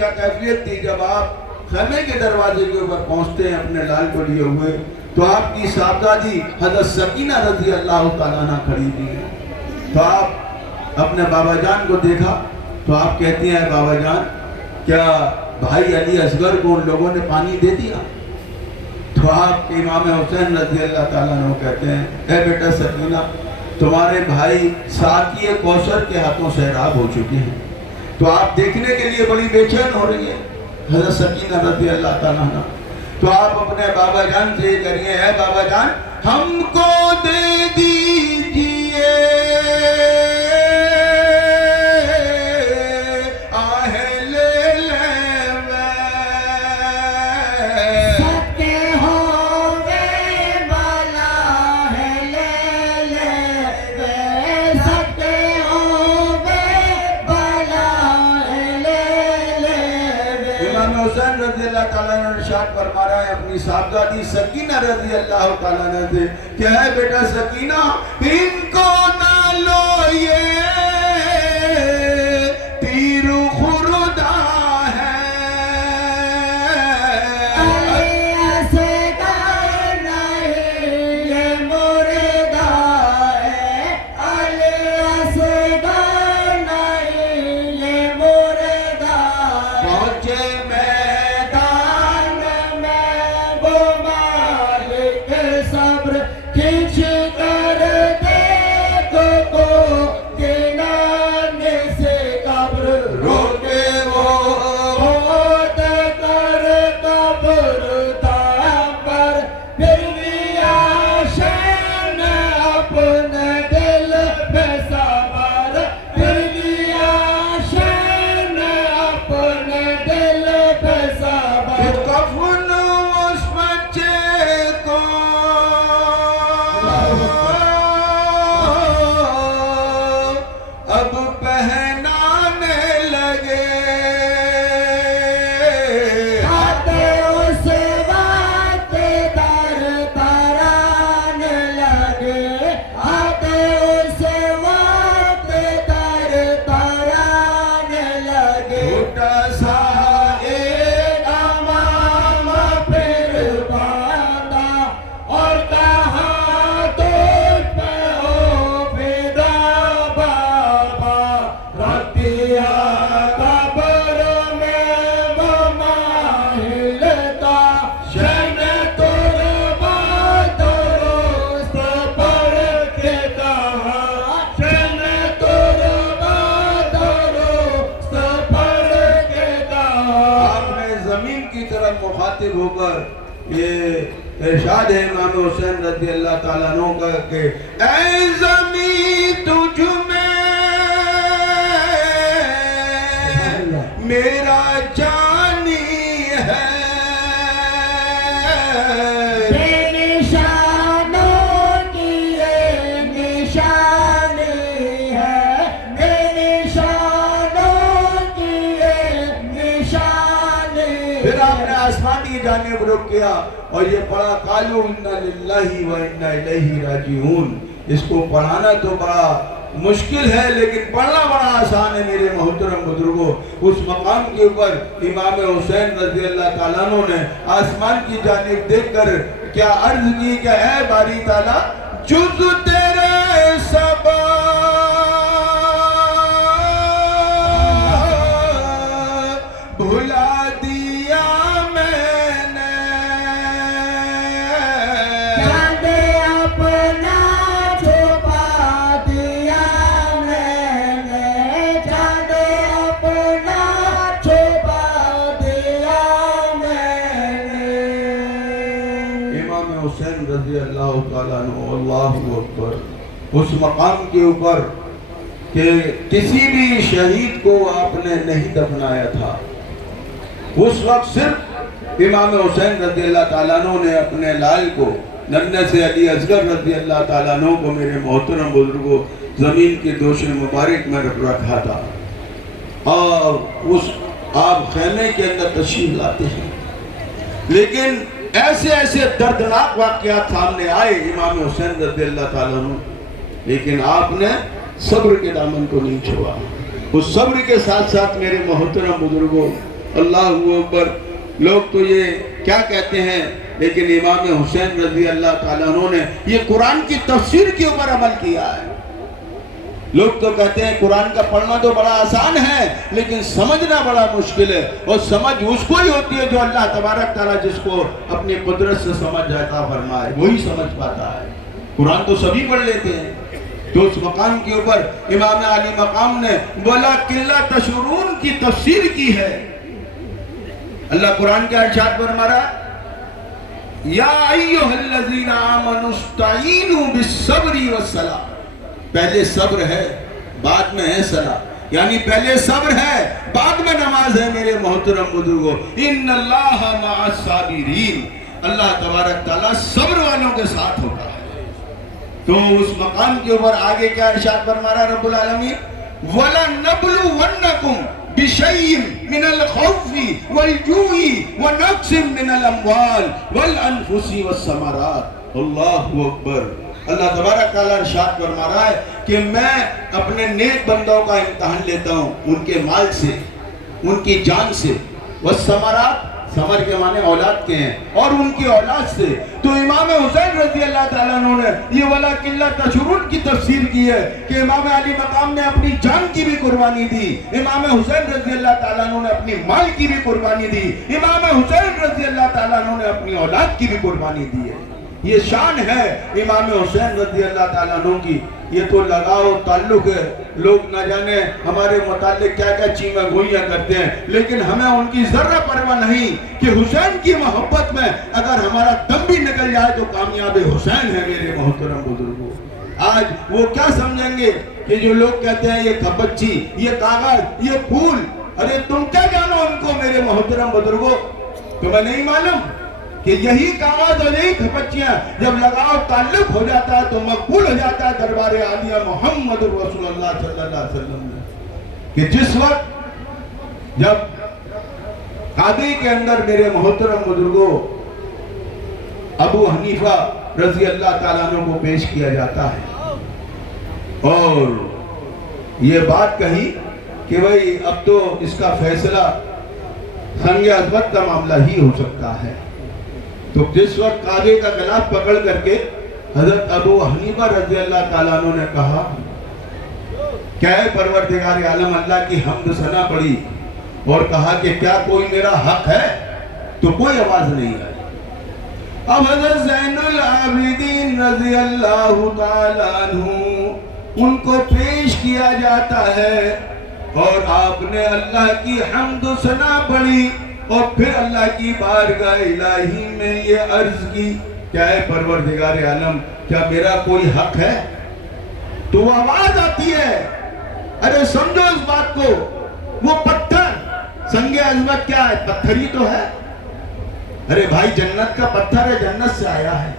کیا کیفیت تھی جب آپ خیمے کے دروازے کے اوپر پہنچتے ہیں اپنے لال کو لیے ہوئے تو آپ کی صاحبزادی حضرت سکینہ رضی اللہ تعالیٰ عنہ کھڑی تھی. تو آپ اپنے بابا جان کو دیکھا تو آپ کہتی ہیں بابا جان کیا بھائی علی اصغر کو ان لوگوں نے پانی دے دیا؟ تو آپ امام حسین رضی اللہ تعالیٰ عنہ کہتے ہیں اے بیٹا سکینہ تمہارے بھائی ساقی کوثر کے ہاتھوں سیراب ہو چکے ہیں. تو آپ دیکھنے کے لیے بڑی بے چین ہو رہی ہے حضرت سکینہ رضی اللہ تعالیٰ عنہ. تو آپ اپنے بابا جان سے یہ کریے اے بابا جان ہم کو دے دیجئے حسین رضی اللہ تعالیٰ نے ارشاد فرما رہا ہے اپنی صاحبزادی سکینہ رضی اللہ تعالیٰ نے سے کہ اے بیٹا سکینہ ان کو نہ لو یہ تیر خردہ ہے علی اصغر نہیں یہ مردہ ہے علی اصغر نہیں یہ مردہ پہنچے کھینچ کر دیکھو کو کنانے سے قبر روکے وہ خود کر قبر تھا پر پھر بھی آشین اپنے دل پہ صبر پھر بھی آشین اپنے دل پہ صبر کفن اس بچے کو اب پہنانے لگے آتے اس وقت در ترانے لگے آتے اس وقت در ترانے لگے چھوٹا سا ایک امام پھر باندھا اور کہا تجھ پہ ہو فدا بابا رتیا قبر میں وہ ماہلتا شن تربا درست پڑھ کے کہا شن تربا درست پڑھ کے کہا. آپ نے زمین کی طرف مخاطب ہو کر یہ ارشاد ہے امام حسین رضی اللہ تعالیٰ عنہ کا کہ اے زمین تجھ میں میرا جانی ہے بے نشانوں کی یہ نشانی ہے بے نشانوں کی یہ نشانی پھر آپ نے آسمان کی جانب رخ کیا اور یہ پڑھا قالوا انا للہ و انا الیہ راجعون. اس کو پڑھانا تو بڑا مشکل ہے لیکن پڑھنا بڑا آسان ہے میرے محترم بزرگوں. اس مقام کے اوپر امام حسین رضی اللہ تعالیٰ عنہ نے آسمان کی جانب دیکھ کر کیا عرض کی کہ اے باری تعالیٰ جز تیرے سبا بھلا دیا میں نے چاند اپنا چھپا دیا میں نے چاند اپنا چھپا دیا میں نے. امام حسین رضی اللہ تعالیٰ عنہ اللہ اکبر اس مقام کے اوپر کہ کسی بھی شہید کو آپ نے نہیں دفنایا تھا. اس وقت صرف امام حسین رضی اللہ تعالیٰ عنہ نے اپنے لال کو ننھے سے علی اصغر رضی اللہ تعالیٰ عنہ کو میرے محترم بزرگوں زمین کے دوش مبارک میں رکھا تھا اور اس آپ خیمے کے اندر تشریف لاتے ہیں. لیکن ایسے دردناک واقعات سامنے آئے امام حسین رضی اللہ تعالیٰ عنہ لیکن آپ نے صبر کے دامن کو نہیں چھوڑا. اس صبر کے ساتھ ساتھ میرے محترم بزرگوں اللہ اکبر. لوگ تو یہ کیا کہتے ہیں، لیکن امام حسین رضی اللہ تعالیٰ عنہ نے یہ قرآن کی تفسیر کے اوپر عمل کیا ہے. لوگ تو کہتے ہیں قرآن کا پڑھنا تو بڑا آسان ہے لیکن سمجھنا بڑا مشکل ہے، اور سمجھ اس کو ہی ہوتی ہے جو اللہ تبارک تعالیٰ جس کو اپنی قدرت سے سمجھ عطا فرمائے وہی سمجھ پاتا ہے. قرآن تو سبھی پڑھ لیتے ہیں. تو اس مقام کے اوپر امام علی مقام نے وَلَٰكِن لَا تَشْعُرُونَ کی تفسیر کی ہے. اللہ قرآن کے ارشاد فرما رہا ہے یا ایھا الذین آمنوا استعینوا بالصبر والصلاۃ. پہلے صبر ہے بعد میں ہے صلاۃ، یعنی پہلے صبر ہے بعد میں نماز ہے. میرے محترم بزرگوں، ان اللہ مع الصابرین، اللہ تبارک تعالیٰ صبر والوں کے ساتھ ہوتا ہے. تو اس مقام کے اوپر آگے کیا ارشاد فرما رہا رب العالمین وَلَنَبْلُوَنَّكُمْ بِشَيْءٍ مِّنَ الْخَوْفِ وَالْجُوعِ وَنَقْصٍ مِّنَ الْأَمْوَالِ وَالْأَنفُسِ وَالثَّمَرَاتِ. اللہ اکبر. اللہ تبارک تعالیٰ ارشاد فرما رہا ہے کہ میں اپنے نیک بندوں کا امتحان لیتا ہوں ان کے مال سے، ان کی جان سے. والثمرات، ثمر کے معنی اولاد کے ہیں، اور ان کی اولاد سے. تو امام حسین رضی اللہ تعالیٰ عنہ نے یہ وَلَٰكِن لَا تَشْعُرُونَ کی تفسیر کی ہے کہ امام علی مقام نے اپنی جان کی بھی قربانی دی، امام حسین رضی اللہ تعالیٰ عنہ نے اپنی مال کی بھی قربانی دی، امام حسین رضی اللہ تعالیٰ عنہ نے اپنی اولاد کی بھی قربانی دی ہے. یہ شان ہے امام حسین رضی اللہ تعالیٰ عنہ کی. یہ تو لگاؤ تعلق ہے. لوگ نہ جانے ہمارے متعلق کیا کیا چیمہ گوئیاں کرتے ہیں، لیکن ہمیں ان کی ذرہ پرواہ نہیں کہ حسین کی محبت میں اگر ہمارا دم بھی نکل جائے تو کامیاب حسین ہے. میرے محترم بزرگوں، آج وہ کیا سمجھیں گے کہ جو لوگ کہتے ہیں یہ کھپچی، یہ کاغذ، یہ پھول، ارے تم کیا جانو ان کو. میرے محترم بزرگوں، تمہیں نہیں معلوم کہ یہی کاغذ اور یہی کھپچیاں جب لگاؤ تعلق ہو جاتا ہے تو مقبول ہو جاتا ہے دربار عالیہ محمد رسول اللہ صلی اللہ علیہ وسلم میں. کہ جس وقت جب قاضی کے اندر میرے محترم بزرگوں ابو حنیفہ رضی اللہ تعالیٰ عنہ کو پیش کیا جاتا ہے اور یہ بات کہی کہ بھئی اب تو اس کا فیصلہ سنگ عظمت کا معاملہ ہی ہو سکتا ہے. تو جس وقت قاضی کا گلاف پکڑ کر کے حضرت ابو حنیفہ رضی اللہ تعالیٰ عنہ نے کہا کیا ہے پروردگار عالم، اللہ کی حمد ثنا پڑی اور کہا کہ کیا کوئی میرا حق ہے، تو کوئی آواز نہیں آئی. اب حضرت زین العابدین رضی اللہ تعالیٰ عنہ ان کو پیش کیا جاتا ہے اور آپ نے اللہ کی حمد ثنا پڑھی اور پھر اللہ کی بارگاہ الہی میں یہ عرض کی کیا ہے پروردگار عالم، کیا میرا کوئی حق ہے. تو وہ آواز آتی ہے، ارے سمجھو اس بات کو، وہ پتھر سنگ عظمت کیا ہے؟ پتھر ہی تو ہے. ارے بھائی جنت کا پتھر ہے، جنت سے آیا ہے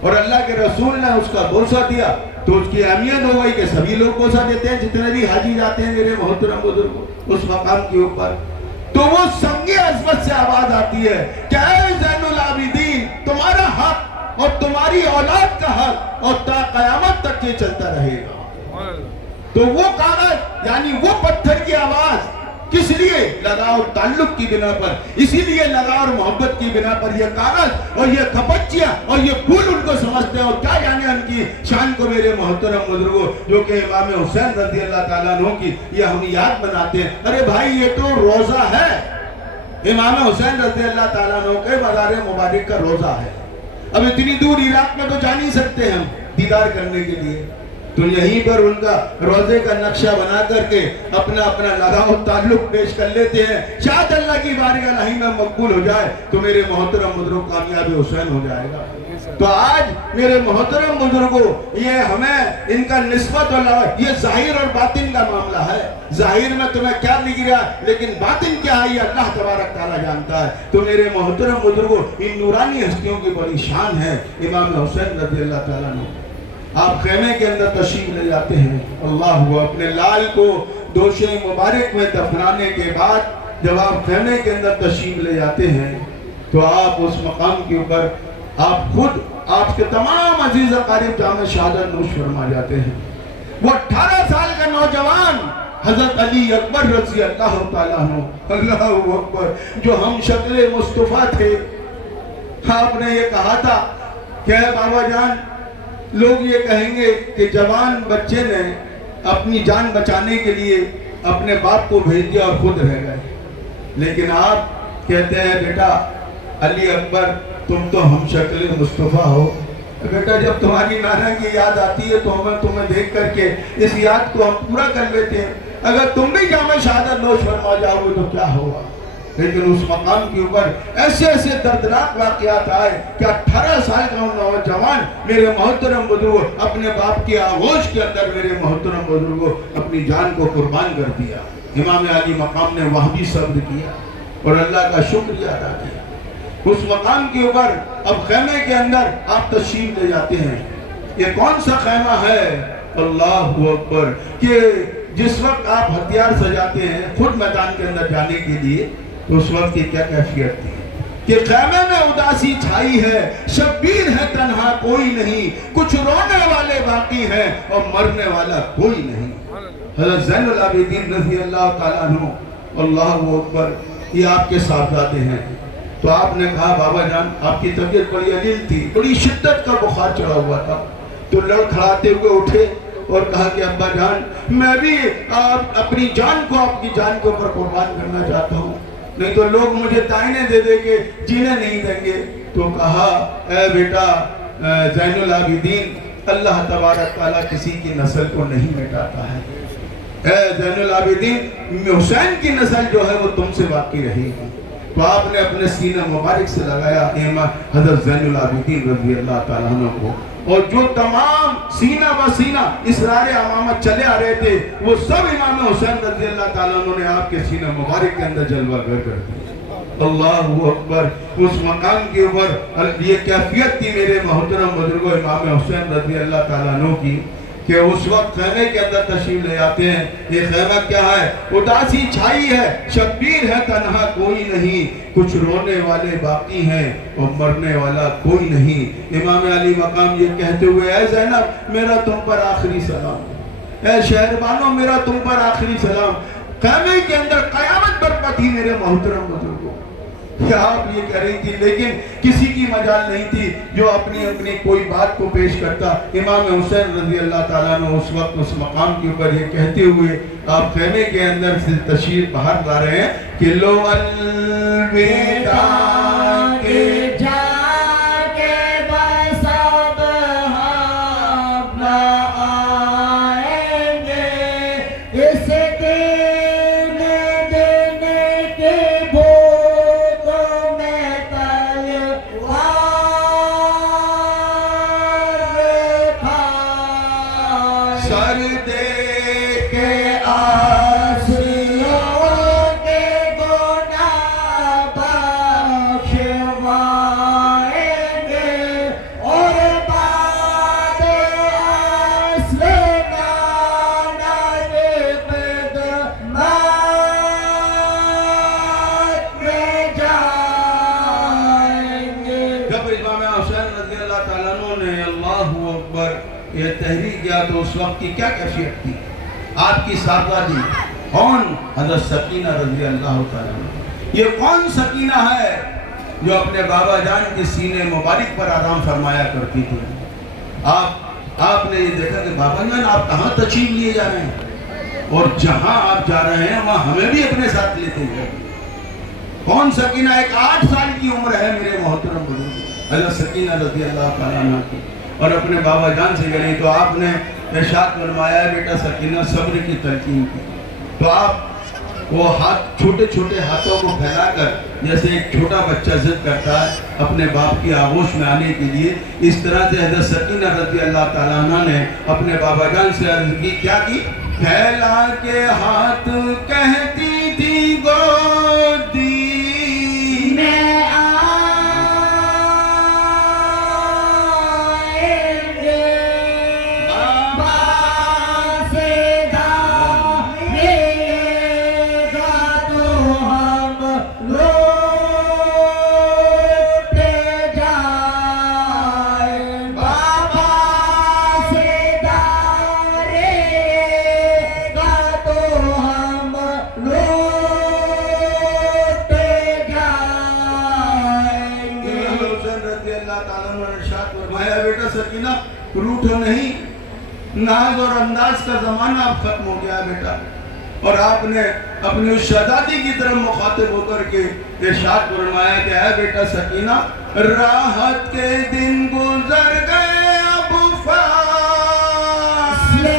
اور اللہ کے رسول نے اس کا بوسہ دیا تو اس کی اہمیت ہو گئی کہ سبھی لوگ بوسہ دیتے ہیں جتنے بھی حاجی جاتے ہیں. میرے محترم بزرگوں، اس مقام کے اوپر تو وہ سنگ عظمت سے آواز آتی ہے کہ اے زین العابدین، تمہارا حق اور تمہاری اولاد کا حق اور تا قیامت تک یہ چلتا رہے گا. تو وہ کاغذ یعنی وہ پتھر کی آواز کس لیے؟ لگاؤ تعلق کی بنا پر. اسی لیے لگاؤ اور محبت کی بنا پر یہ کاغذ اور یہ کھپچیاں اور یہ پھول ان کو سمجھتے ہیں اور کیا جانے ان کی شان کو. میرے محترم بزرگوں، جو کہ امام حسین رضی اللہ تعالیٰ عنہ کی یہ ہم یاد بناتے ہیں. ارے بھائی یہ تو روزہ ہے، امام حسین رضی اللہ تعالیٰ عنہ کے مزار مبارک کا روزہ ہے. اب اتنی دور عراق میں تو جا نہیں سکتے ہم دیدار کرنے کے لیے، تو یہیں پر ان کا روزے کا نقشہ بنا کر کے اپنا لگاؤ تعلق پیش کر لیتے ہیں. شاید اللہ کی بارگاہ الہی میں مقبول ہو جائے تو میرے محترم بزرگ کامیاب حسین ہو جائے گا. تو آج میرے محترم بزرگوں یہ ہمیں ان کا نسبت اور یہ ظاہر اور باطن کا معاملہ ہے. ظاہر میں تمہیں کیا دکھ رہا ہے لیکن باطن کیا ہے یہ اللہ تبارک تعالیٰ جانتا ہے. تو میرے محترم بزرگوں ان نورانی ہستیوں کی بڑی شان ہے. امام حسین رضی اللہ تعالیٰ عنہ آپ خیمے کے اندر تشریف لے جاتے ہیں. اللہ ہوا اپنے لال کو دوشے مبارک میں دفنانے کے بعد جب آپ خیمے کے اندر تشریف لے جاتے ہیں تو آپ اس مقام کے اوپر آپ خود آپ کے تمام عزیز اقارب جام شہادت نوش فرما جاتے ہیں. وہ 18 سال کا نوجوان حضرت علی اکبر رضی اللہ تعالیٰ عنہ، اللہ اکبر، جو ہم شکل مصطفیٰ تھے، آپ نے یہ کہا تھا کہ اے بابا جان، لوگ یہ کہیں گے کہ جوان بچے نے اپنی جان بچانے کے لیے اپنے باپ کو بھیج دیا اور خود رہ گئے، لیکن آپ کہتے ہیں بیٹا علی اکبر تم تو ہم شکل مصطفیٰ ہو۔ بیٹا جب تمہاری نانا کی یاد آتی ہے تو ہمیں تمہیں دیکھ کر کے اس یاد کو ہم پورا کر لیتے ہیں، اگر تم بھی جامع شہادت نوش فرما جاؤ گے تو کیا ہوگا؟ لیکن اس مقام کے اوپر ایسے ایسے دردناک واقعات آئے کہ 18 سال کا نوجوان میرے محترم بزرگوں اپنے باپ کی آغوش کے اندر میرے محترم بزرگوں اپنی جان کو قربان کر دیا۔ امام علی مقام نے وہاں بھی صبر کیا اور اللہ کا شکریہ ادا کیا۔ اس مقام کے اوپر اب خیمے کے اندر آپ تشریف لے جاتے ہیں۔ یہ کون سا خیمہ ہے؟ اللہ اکبر، کہ جس وقت آپ ہتھیار سجاتے ہیں خود میدان کے اندر جانے کے لیے تو اس وقت کی کیا کیفیت تھی کہ خیمے میں اداسی چھائی ہے، شبیر ہے تنہا کوئی نہیں، کچھ رونے والے باقی ہیں اور مرنے والا کوئی نہیں۔ حضرت زین العابدین رضی اللہ تعالیٰ عنہ، اللہ اکبر، یہ آپ کے صاحبزادے ہیں۔ تو آپ نے کہا بابا جان آپ کی طبیعت بڑی علیل تھی، بڑی شدت کا بخار چڑھا ہوا تھا، تو لڑکھڑاتے ہوئے اٹھے اور کہا کہ ابا جان میں بھی اپنی جان کو آپ کی جان کے اوپر قربان کرنا چاہتا ہوں، نہیں تو لوگ مجھے تائنے دے دے کے جینے نہیں دیں گے۔ تو کہا اے بیٹا زین العابدین، اللہ تبارک تعالیٰ کسی کی نسل کو نہیں مٹاتا ہے، اے زین العابدین حسین کی نسل جو ہے وہ تم سے باقی رہے گی۔ تو آپ نے اپنے سینہ مبارک سے لگایا امام حضرت زین العابدین رضی اللہ تعالیٰ عنہ کو، اور جو تمام سینہ و سینہ اسرار امامت چلے آ رہے تھے وہ سب امام حسین رضی اللہ تعالیٰ عنہ نے آپ کے سینہ مبارک کے اندر جلوہ گر کر دیا۔ اللہ اکبر، اس مقام کے اوپر یہ کیفیت تھی میرے محترم بزرگوں امام حسین رضی اللہ تعالیٰ عنہ کی کہ اس وقت خیمے کے اندر تشریف لے آتے ہیں۔ یہ خیمہ کیا ہے؟ اداسی چھائی ہے، شبیر ہے تنہا کوئی نہیں، کچھ رونے والے باقی ہیں اور مرنے والا کوئی نہیں۔ امام علی مقام یہ کہتے ہوئے اے زینب میرا تم پر آخری سلام، اے شہربانوں میرا تم پر آخری سلام۔ خیمے کے اندر قیامت برپا تھی میرے محترم بزرگوں، کیا آپ یہ کہہ رہی تھی، لیکن کسی کی مجال نہیں تھی جو اپنی کوئی بات کو پیش کرتا۔ امام حسین رضی اللہ تعالیٰ عنہ اس وقت اس مقام کے اوپر یہ کہتے ہوئے آپ خیمے کے اندر سے تشریف باہر لا رہے ہیں کہ لو الوداع کے جا کے بس اب ہم نہ آئیں گے، اس دن کے بھوک میں تلوار کھائیں، سر دے کے آسیوں کے گناہ بخشوائیں گے، اور بعد اصل نانا خدمت میں جائیں گے۔ جب امام حسین رضی اللہ تعالیٰ عنہ نے اللہ اکبر یہ تحریک کیا تو اس وقت کی کیا کیفیت تھی؟ آپ کی صاحبزادی کون؟ حضرت سکینہ رضی اللہ تعالیٰ عنہ۔ یہ کون سکینہ ہے جو اپنے بابا جان کے سینے مبارک پر آرام فرمایا کرتی تھی؟ آپ نے یہ دیکھا کہ بابا جان آپ کہاں تشریف لیے جا رہے ہیں اور جہاں آپ جا رہے ہیں وہاں ہمیں بھی اپنے ساتھ لیتے ہیں۔ کون سکینہ؟ ایک 8 سال کی عمر ہے میرے محترم بزرگ حضرت سکینہ رضی اللہ تعالیٰ عنہ کی، اور اپنے بابا جان سے گئی تو آپ نے ارشاد فرمایا بیٹا سکینہ صبر کی تلقین کی۔ تو آپ وہ ہاتھ چھوٹے چھوٹے ہاتھوں کو پھیلا کر جیسے ایک چھوٹا بچہ ضد کرتا ہے اپنے باپ کی آغوش میں آنے کے لیے، اس طرح سے حضرت سکینہ رضی اللہ تعالیٰ عنہ نے اپنے بابا جان سے عرض کی، کیا کی؟ پھیلا کے ہاتھ کہتی تھی گودی میں نہیں، ناز اور انداز کا زمانہ اب ختم ہو گیا بیٹا. اور آپ نے اپنی اس شہزادی کی طرف مخاطب ہو کر کے ارشاد فرمایا کہ اے بیٹا سکینہ، راحت کے دن گزر گئے اب فاصلے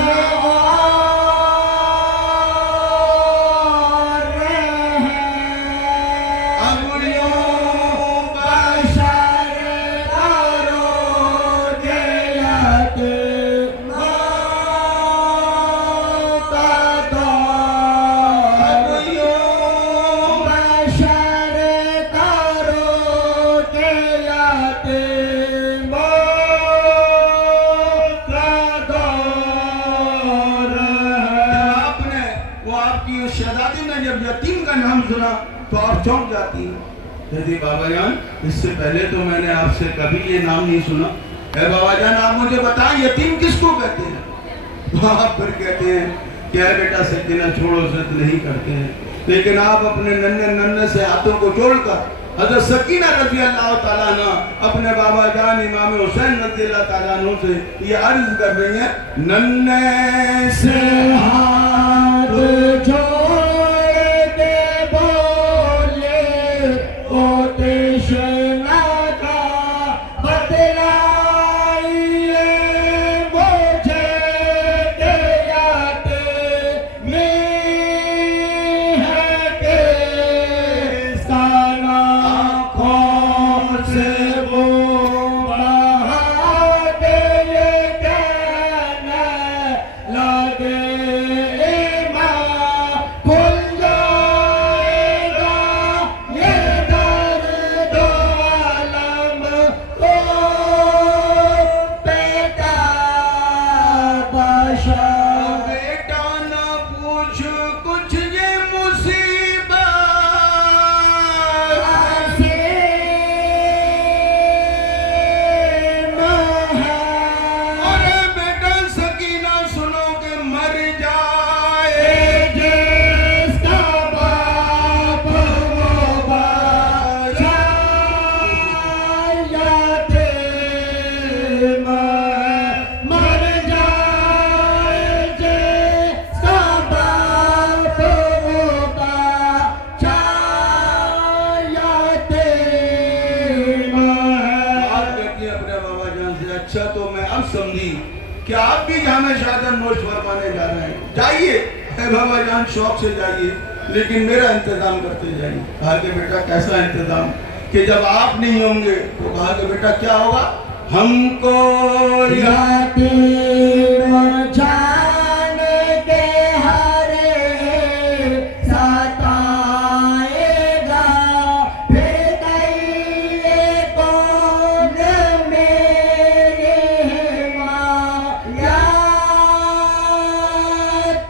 تو آپ چونک جاتی ہیں. کہتی بابا جان اس سے پہلے تو میں نے آپ سے کبھی یہ نام نہیں سنا. اے بابا جان آپ مجھے بتائیں یتیم کس کو کہتے ہیں؟ آپ پھر کہتے ہیں کہ اے بیٹا سکینہ چھوڑو، ضد نہیں کرتے ہیں. لیکن آپ اپنے ننھے سے ہاتھوں کو جوڑ کر حضرت سکینہ رضی اللہ تعالیٰ عنہ اپنے بابا جان امام حسین رضی اللہ تعالیٰ عنہ سے یہ عرض کر رہی ہیں، ننھے سے ہاتھ جوڑ کہ آپ بھی جامع شہادت نوش فرمانے جا رہے ہیں. جائیے اے بابا جان، شوق سے جائیے، لیکن میرا انتظام کرتے جائیے. کہا کہ بیٹا کیسا انتظام؟ کہ جب آپ نہیں ہوں گے تو کہا کہ بیٹا کیا ہوگا؟ ہم کو یتیم جان کے ہر ستائے گا، پھر کہیے کون میرے ماں یاد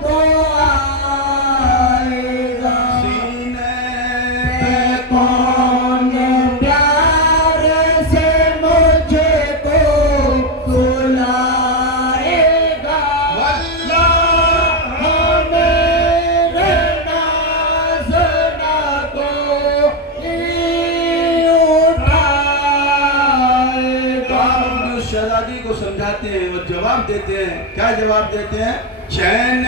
تو آئے گا. سینے پہ کون پیار سے مجھے کو سلائے گا، واللہ میرے ناز نہ کوئی اٹھائے گا. اس شہزادی کو سمجھاتے ہیں، وہ جواب دیتے ہیں. کیا جواب دیتے ہیں؟ چین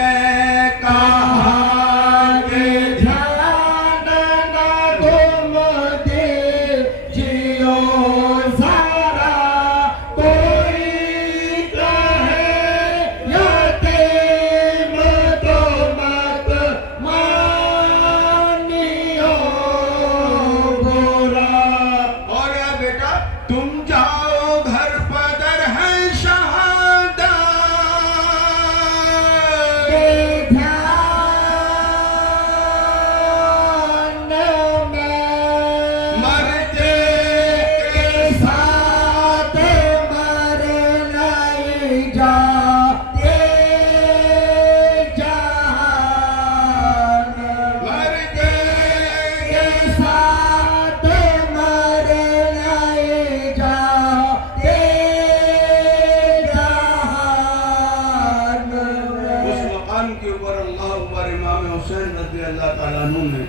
کہاں کے دھیان نہ تم دیجیو ذرا، کوئی کہے یتیم تو مت مانیو برا. اور اے بیٹا تم جاؤ گھر پدر ہے شہادت کے دھیان میں، مرتے کے ساتھ مر نہیں جاتے جہان، مرتے کے ساتھ مر نہیں جاتے جہان. اس مقام کے اوپر اللہ اکبر امام حسین رضی اللہ تعالیٰ عنہ نے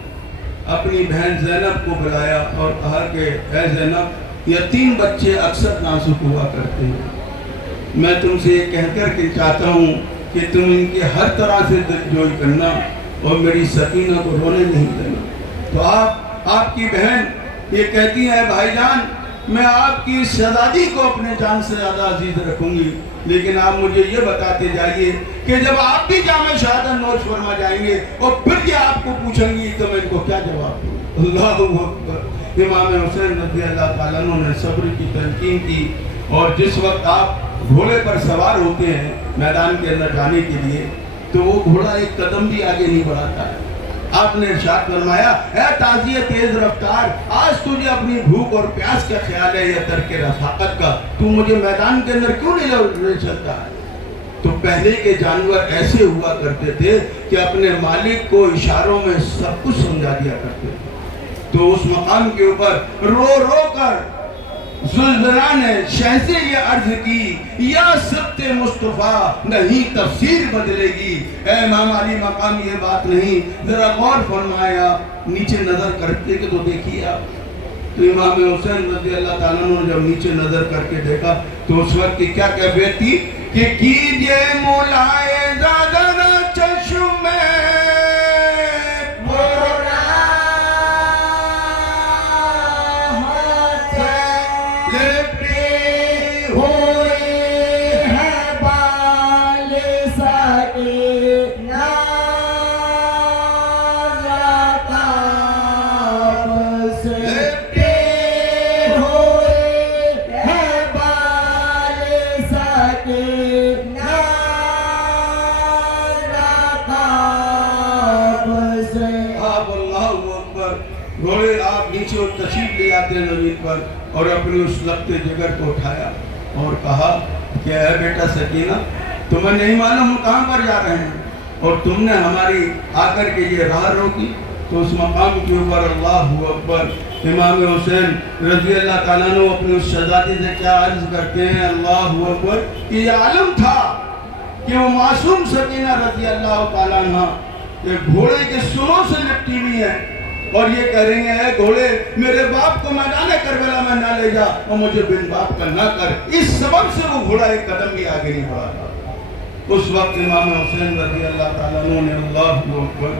اپنی بہن زینب کو بلایا اور کہا کہ اے زینب، یتیم بچے اکثر نازک ہوا کرتے ہیں، میں تم سے یہ کہہ کر کے چاہتا ہوں کہ تم ان کے ہر طرح سے دلجوئی کرنا اور میری سکینہ کو رونے نہیں دینا۔ تو آپ کی بہن یہ کہتی ہے بھائی جان میں آپ کی شہزادی کو اپنے جان سے زیادہ عزیز رکھوں گی، لیکن آپ مجھے یہ بتاتے جائیے کہ جب آپ بھی جامع شہادت نوش فرما جائیں گے اور پھر یہ آپ کو پوچھیں گی تو میں ان کو کیا جواب دوں؟ اللہ اکبر۔ امام حسین رضی اللہ تعالیٰ عنہ نے صبر کی تلقین کی، اور جس وقت آپ گھوڑے پر سوار ہوتے ہیں میدان کے اندر جانے کے لیے تو وہ گھوڑا ایک قدم بھی آگے نہیں بڑھاتا ہے۔ آپ نے ارشاد فرمایا اے تازی تیز رفتار، آج تجھے اپنی بھوک اور پیاس کا خیال ہے یا ترک رفاقت کا، تو مجھے میدان کے اندر کیوں نہیں لے چلتا ہے؟ تو پہلے کے جانور ایسے ہوا کرتے تھے کہ اپنے مالک کو اشاروں میں سب کچھ سمجھا دیا کرتے تھے۔ تو اس مقام کے اوپر رو رو کر ذوالجلال نے شہ سے یہ عرض کی یا سبت مصطفیٰ نہیں تفسیر بدلے گی۔ اے امام علی مقام یہ بات نہیں، ذرا غور فرمایا، نیچے نظر کر کے تو دیکھیے آپ۔ تو امام حسین رضی اللہ تعالیٰ عنہ نے جب نیچے نظر کر کے دیکھا تو اس وقت کی کیا کیفیت تھی کہ کیجئے مولائے زادہ چشم گھوڑے آپ نیچے اور تشریف لے آتے ہیں زمین پر، اور اپنی اس لگتے جگر کو اٹھایا اور کہا کہ اے بیٹا سکینہ تمہیں نہیں معلوم کہاں پر جا رہے ہیں، اور تم نے ہماری آ کر کے یہ راہ روکی۔ تو اس مقام کے اوپر اللہ اکبر امام حسین رضی اللہ تعالیٰ عنہ اپنے اس شہزادی سے کیا عرض کرتے ہیں اللہ اکبر کہ یہ عالم تھا کہ وہ معصوم سکینہ رضی اللہ تعالیٰ عنہ ایک گھوڑے کے سروں سے لپٹی ہوئی ہے، اور یہ کہہ رہے ہیں اے گھوڑے میرے باپ کو میدان کربلا میں نہ لے جا اور مجھے بن باپ کا نہ کر۔ اس سبب سے وہ گھوڑا ایک قدم بھی آگے نہیں بڑھا تھا۔ اس وقت امام حسین رضی اللہ تعالیٰ عنہ نے اللہ اکبر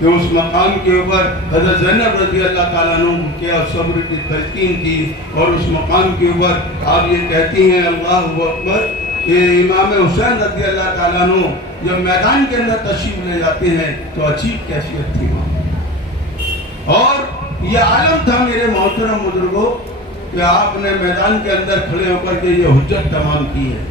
کہ اس مقام کے اوپر حضرت زینب رضی اللہ تعالیٰ عنہ کیا صبر کی تلقین کی، اور اس مقام کے اوپر آپ یہ کہتی ہیں اللہ اکبر کہ امام حسین رضی اللہ تعالیٰ عنہ جب میدان کے اندر تشریف لے جاتے ہیں تو عجیب کیفیت تھی وہاں، اور یہ عالم تھا میرے محترم بزرگوں کہ آپ نے میدان کے اندر کھڑے ہو کر کے یہ حجت تمام کی ہے۔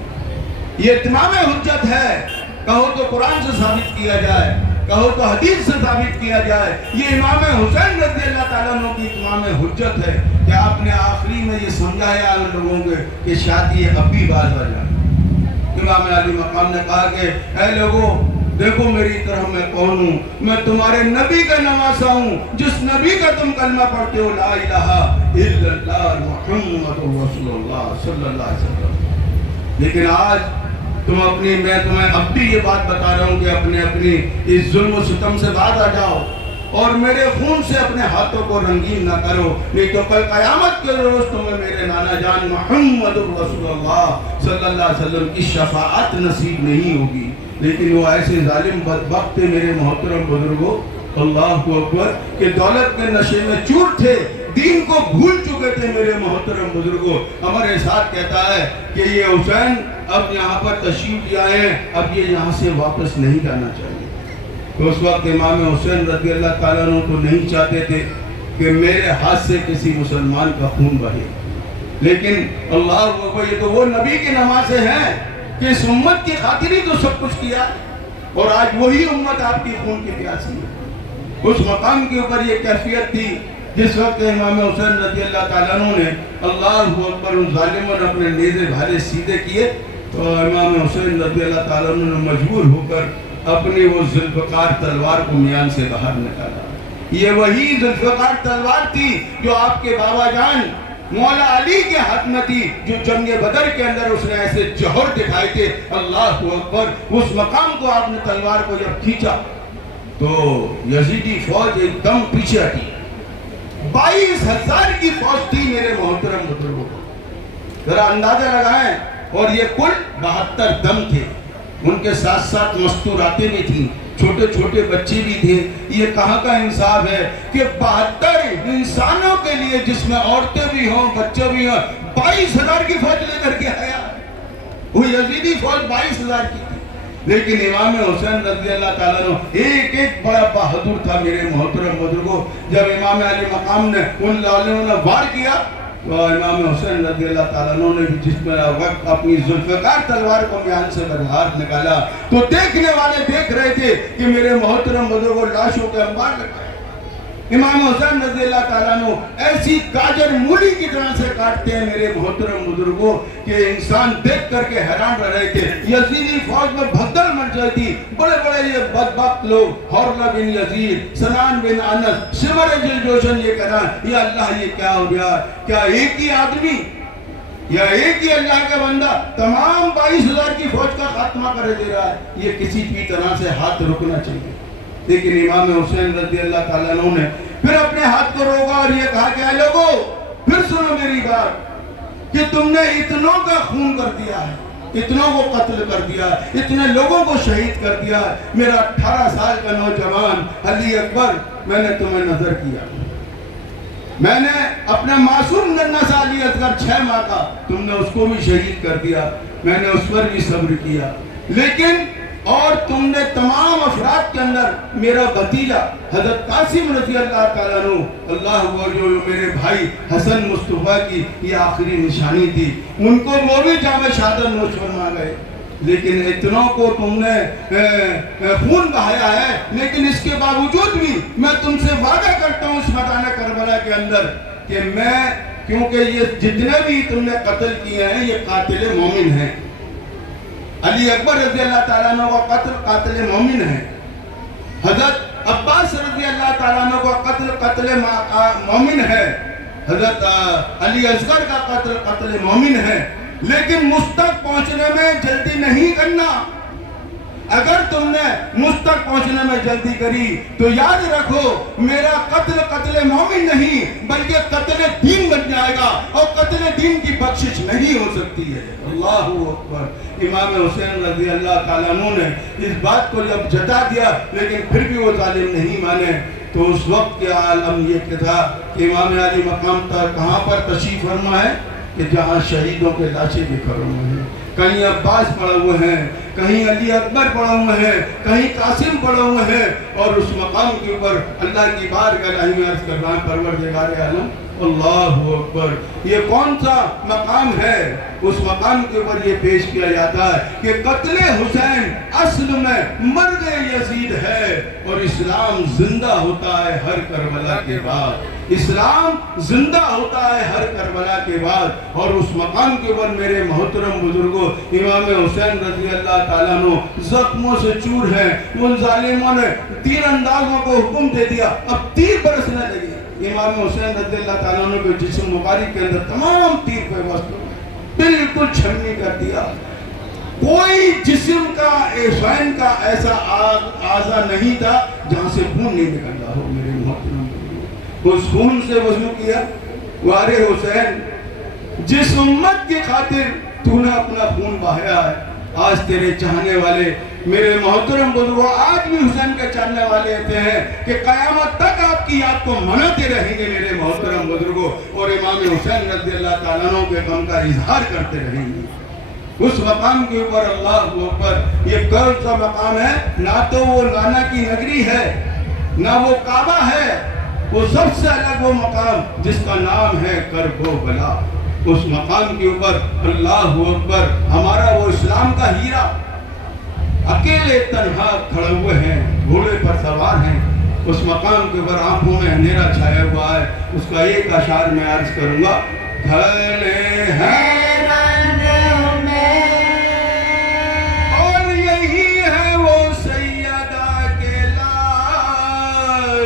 یہ اتمام حجت ہے، کہو تو قرآن سے ثابت کیا جائے، کہو تو حدیث سے ثابت کیا جائے، یہ امام حسین رضی اللہ تعالیٰ عنہ کی اتمام حجت ہے کہ آپ نے آخری میں یہ سمجھایا ان لوگوں کو کہ شاید یہ اب بھی باز آ جائے۔ امام علی مقام نے کہا کہ اے لوگوں دیکھو میری طرح میں کون ہوں، میں تمہارے نبی کا نواسا ہوں، جس نبی کا تم کلمہ پڑھتے ہو لا الہ الا اللہ محمد رسول اللہ صلی اللہ علیہ وسلم۔ لیکن آج میں تمہیں اب بھی یہ بات بتا رہا ہوں کہ اپنی اس ظلم و ستم سے باز آ جاؤ اور میرے خون سے اپنے ہاتھوں کو رنگین نہ کرو، نہیں تو کل قیامت کے روز تمہیں میرے نانا جان محمد رسول اللہ صلی اللہ علیہ وسلم کی شفاعت نصیب نہیں ہوگی۔ لیکن وہ ایسے ظالم بدبخت تھے میرے محترم بزرگوں اللہ اکبر کہ دولت کے نشے میں چور تھے، دین کو بھول چکے تھے میرے محترم بزرگوں۔ ہمارے ساتھ کہتا ہے کہ یہ حسین اب یہاں پر تشریف لے آئے ہیں، اب یہ یہاں سے واپس نہیں جانا چاہیے۔ تو اس وقت امام حسین رضی اللہ تعالیٰ عنہ تو نہیں چاہتے تھے کہ میرے ہاتھ سے کسی مسلمان کا خون بہے، لیکن اللہ اکبر یہ تو وہ نبی کے نواسے ہیں کہ اس امت کی خاطر ہی تو سب کچھ کیا، اور آج وہی امت آپ کی خون کی پیاسی ہے۔ اس مقام کے اوپر یہ کیفیت تھی جس وقت امام حسین رضی اللہ تعالیٰ عنہ نے اللہ اکبر ان ظالموں نے اپنے نیزے بھالے سیدھے کیے تو امام حسین رضی اللہ تعالیٰ عنہ نے مجبور ہو کر اپنی وہ ذوالفقار تلوار کو میان سے باہر نکالا۔ یہ وہی ذوالفقار تلوار تھی جو آپ کے بابا جان مولا علی کے ہاتھ میں تھی، جو جنگ بدر کے اندر اس نے ایسے جوہر دکھائے تھے۔ اللہ اکبر اس مقام کو آپ نے تلوار کو جب کھینچا تو یزیدی فوج ایک دم پیچھے ہٹی، 22,000 کی فوج تھی میرے محترم بزرگوں کو۔ ذرا اندازہ لگائیں اور یہ کل 72 دم تھے. ان کے ساتھ ساتھ مستوراتیں بھی تھیں, چھوٹے چھوٹے بچے بھی تھے. یہ کہاں کا انصاف ہے کہ 72 انسانوں کے لیے, جس میں عورتیں بھی ہوں بچے بھی ہوں, 22,000 کی فوج لے کر کے آیا. وہ یزیدی فوج 22,000 کی تھی. لیکن امام حسین رضی اللہ تعالیٰ عنہ ایک ایک بڑا بہادر تھا میرے محترم بزرگوں. جب امام علی مقام نے ان لالوں نے وار کیا تو امام حسین رضی اللہ تعالیٰ عنہ نے بھی جس میں وقت اپنی ذوالفقار تلوار کو میان سے باہر نکالا تو دیکھنے والے دیکھ رہے تھے کہ میرے محترم بزرگوں لاشوں کے انبار لگائے. امام حسین رضی اللہ تعالیٰ عنہ ایسی گاجر مولی کی طرح سے کاٹتے ہیں میرے محترم بزرگوں کہ انسان دیکھ کر کے حیران رہ رہے تھے. یزیدی فوج میں بھگدڑ مچ رہی تھی. بڑے بڑے یہ بدبخت لوگ, حرلہ بن یزید, سنان بن انس, شمر جلجوشن, یہ کہنا یا اللہ یہ کیا ہو گیا, کیا ایک ہی آدمی یا ایک ہی اللہ کا بندہ تمام 22,000 کی فوج کا خاتمہ کر دے رہا ہے. یہ کسی بھی طرح سے ہاتھ رکنا چاہیے. لیکن امام حسین رضی اللہ تعالیٰ عنہ نے پھر اپنے ہاتھ کو روکا اور یہ کہا کہ اے لوگو پھر سنو میری بات کہ تم نے اتنوں کا خون کر دیا ہے, اتنوں کو قتل کر دیا, اتنے لوگوں کو شہید کر دیا. میرا 18 سال کا نوجوان علی اکبر, میں نے تمہیں نظر کیا, میں نے اپنا معصوم ننھا سا علی اصغر 6 ماہ کا, تم نے اس کو بھی شہید کر دیا. میں نے اس پر بھی صبر کیا. لیکن اور تم نے تمام افراد کے اندر میرا بھتیجا حضرت قاسم رضی اللہ تعالیٰ عنہ, اللہ وہ جو میرے بھائی حسن مصطفیٰ کی یہ آخری نشانی تھی, ان کو وہ بھی جام شہادت نوش فرما گئے. لیکن اتنوں کو تم نے خون بہایا ہے. لیکن اس کے باوجود بھی میں تم سے وعدہ کرتا ہوں اس میدان کربلا کے اندر کہ میں, کیونکہ یہ جتنے بھی تم نے قتل کیے ہیں یہ قاتل مومن ہیں. علی اکبر رضی اللہ تعالیٰ عنہ کا قتل قاتل مومن ہے. حضرت عباس رضی اللہ تعالیٰ عنہ کا قتل قتل مومن ہے. حضرت علی اصغر کا قتل قتل مومن ہے. لیکن مجھ تک پہنچنے میں جلدی نہیں کرنا. اگر تم نے مجھ تک پہنچنے میں جلدی کری تو یاد رکھو میرا قتل قتل مومن نہیں بلکہ قتل دین بن جائے گا, اور قتل دین کی بخشش نہیں ہو سکتی ہے. اللہ اکبر. امام حسین رضی اللہ تعالیٰ عنہ نے اس بات کو جب جتا دیا لیکن پھر بھی وہ ظالم نہیں مانے, تو اس وقت کے عالم یہ تھا کہ امام علی مقام کہاں پر تشریف فرما ہے کہ جہاں شہیدوں کے لاشیں بکھر ہوئے ہیں. کہیں عباس پڑے ہوئے ہیں, کہیں علی اکبر پڑے ہوئے ہیں, کہیں قاسم پڑے ہوئے ہیں, اور اس مقام کے اوپر اللہ کی بارگاہ میں عرض کر رہا ہے پروردگار عالم اللہ اکبر. یہ کون سا مقام ہے؟ اس مقام کے اوپر یہ پیش کیا جاتا ہے کہ قتل حسین اصل میں مرگ یزید ہے, اور اسلام زندہ ہوتا ہے ہر کربلا کے بعد. اسلام زندہ ہوتا ہے ہر کربلا کے بعد. اور اس مقام کے اوپر میرے محترم بزرگوں امام حسین رضی اللہ تعالیٰ عنہ زخموں سے چور ہیں. ان ظالموں نے تیر اندازوں کو حکم دے دیا, اب تیر برسنے لگے. امام حسین رضی اللہ تعالیٰ عنہ کے جسم مبارک کے اندر تمام تیر پہ وصل بالکل چھلنی کر دیا. کوئی جسم کا حسین کا ایسا اعضا نہیں تھا جہاں سے خون نہیں نکلتا ہو. میرے محترم اس خون سے وضو کیا. وارے حسین, جس امت کی خاطر تو نے اپنا خون بہایا ہے, آج تیرے چاہنے والے میرے محترم بزرگوں آج بھی حسین کے چاہنے والے ہوتے ہیں کہ قیامت تک آپ کی یاد کو مناتے رہیں گے میرے محترم بزرگوں, اور امام حسین رضی اللہ تعالیٰ عنہ کے غم کا اظہار کرتے رہیں گے. اس مقام کے اوپر اللہ اکبر, یہ کون سا مقام ہے؟ نہ تو وہ لانا کی نگری ہے, نہ وہ کعبہ ہے, وہ سب سے الگ وہ مقام جس کا نام ہے کربلا. اس مقام کے اوپر اللہ اکبر ہمارا وہ اسلام کا ہیرا اکیلے تنہا کھڑے ہوئے ہیں, گھوڑے پر سوار ہیں. اس مقام کے اوپر آنکھوں میں اندھیرا چھایا ہوا ہے. اس کا ایک اشعار میں عرض کروں گا, گھنے ہیں اور یہی ہے وہ سیدہ کے لال,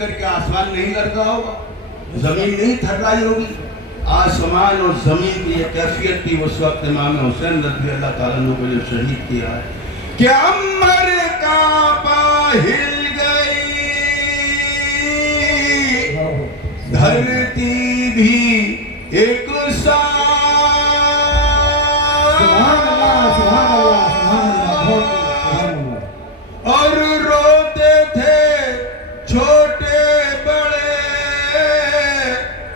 کر کے آسمان نہیں لرزا ہوگا, زمین نہیں تھرائی ہوگی. آسمان اور زمین کی یہ کیفیت تھی اس وقت امام حسین رضی اللہ تعالیٰ عنہ کو جب شہید کیا ہے کہ عمر کعبہ ہل گئی, دھرتی بھی ایک اور روتے تھے چھوٹے بڑے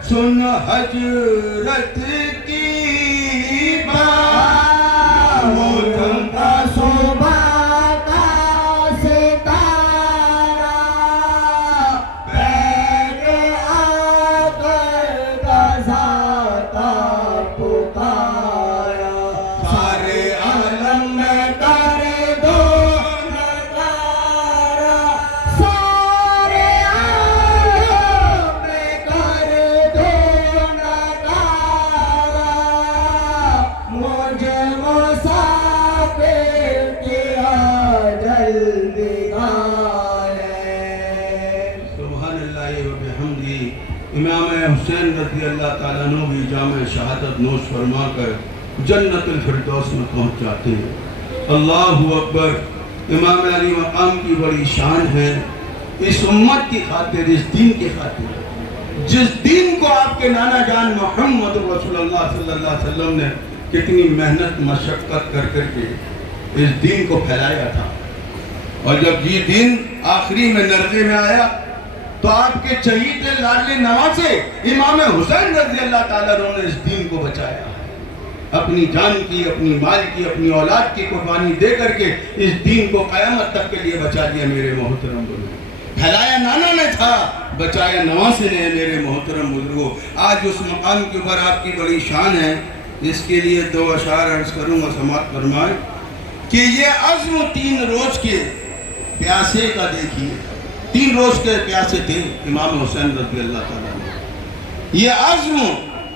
سن حجرت کی بات, وہ کا صبح کا ستارہ پہلے آ کر غزہ کا پکارا, سارے عالم میں کر دو نظارہ, سارے عالم میں کر دو نظارہ, مجھے مسافر کیا جلدی آئے. سبحان اللہ و بحمدہ. امام حسین رضی اللہ تعالیٰ عنہ بھی جامع شہادت نوش فرما کر جنت الفردوس میں پہنچ جاتے ہیں. اللہ اکبر. امام علی مقام کی بڑی شان ہے, اس امت کی خاطر, اس دین کی خاطر, جس دین کو آپ کے نانا جان محمد رسول اللہ صلی اللہ علیہ وسلم نے کتنی محنت مشقت کر کر کے اس دین کو پھیلایا تھا, اور جب یہ دین آخری میں نرغے میں آیا تو آپ کے شہید لاڈلے نواسے امام حسین رضی اللہ تعالیٰ عنہ نے اس دین کو بچایا, اپنی جان کی, اپنی مال کی, اپنی اولاد کی قربانی دے کر کے اس دین کو قیامت تک کے لیے بچا لیا. میرے محترم بزرگوں, پھیلایا نانا نے تھا, بچایا نواسے نے. میرے محترم بزرگوں, آج اس مقام کے اوپر آپ کی بڑی شان ہے, اس کے لیے دو اشعار عرض کروں گا, سماعت فرمائیں کہ یہ عزم 3 روز کے پیاسے کا دیکھیے. 3 روز کے پیاسے تھے امام حسین رضی اللہ تعالیٰ عنہ. یہ عزم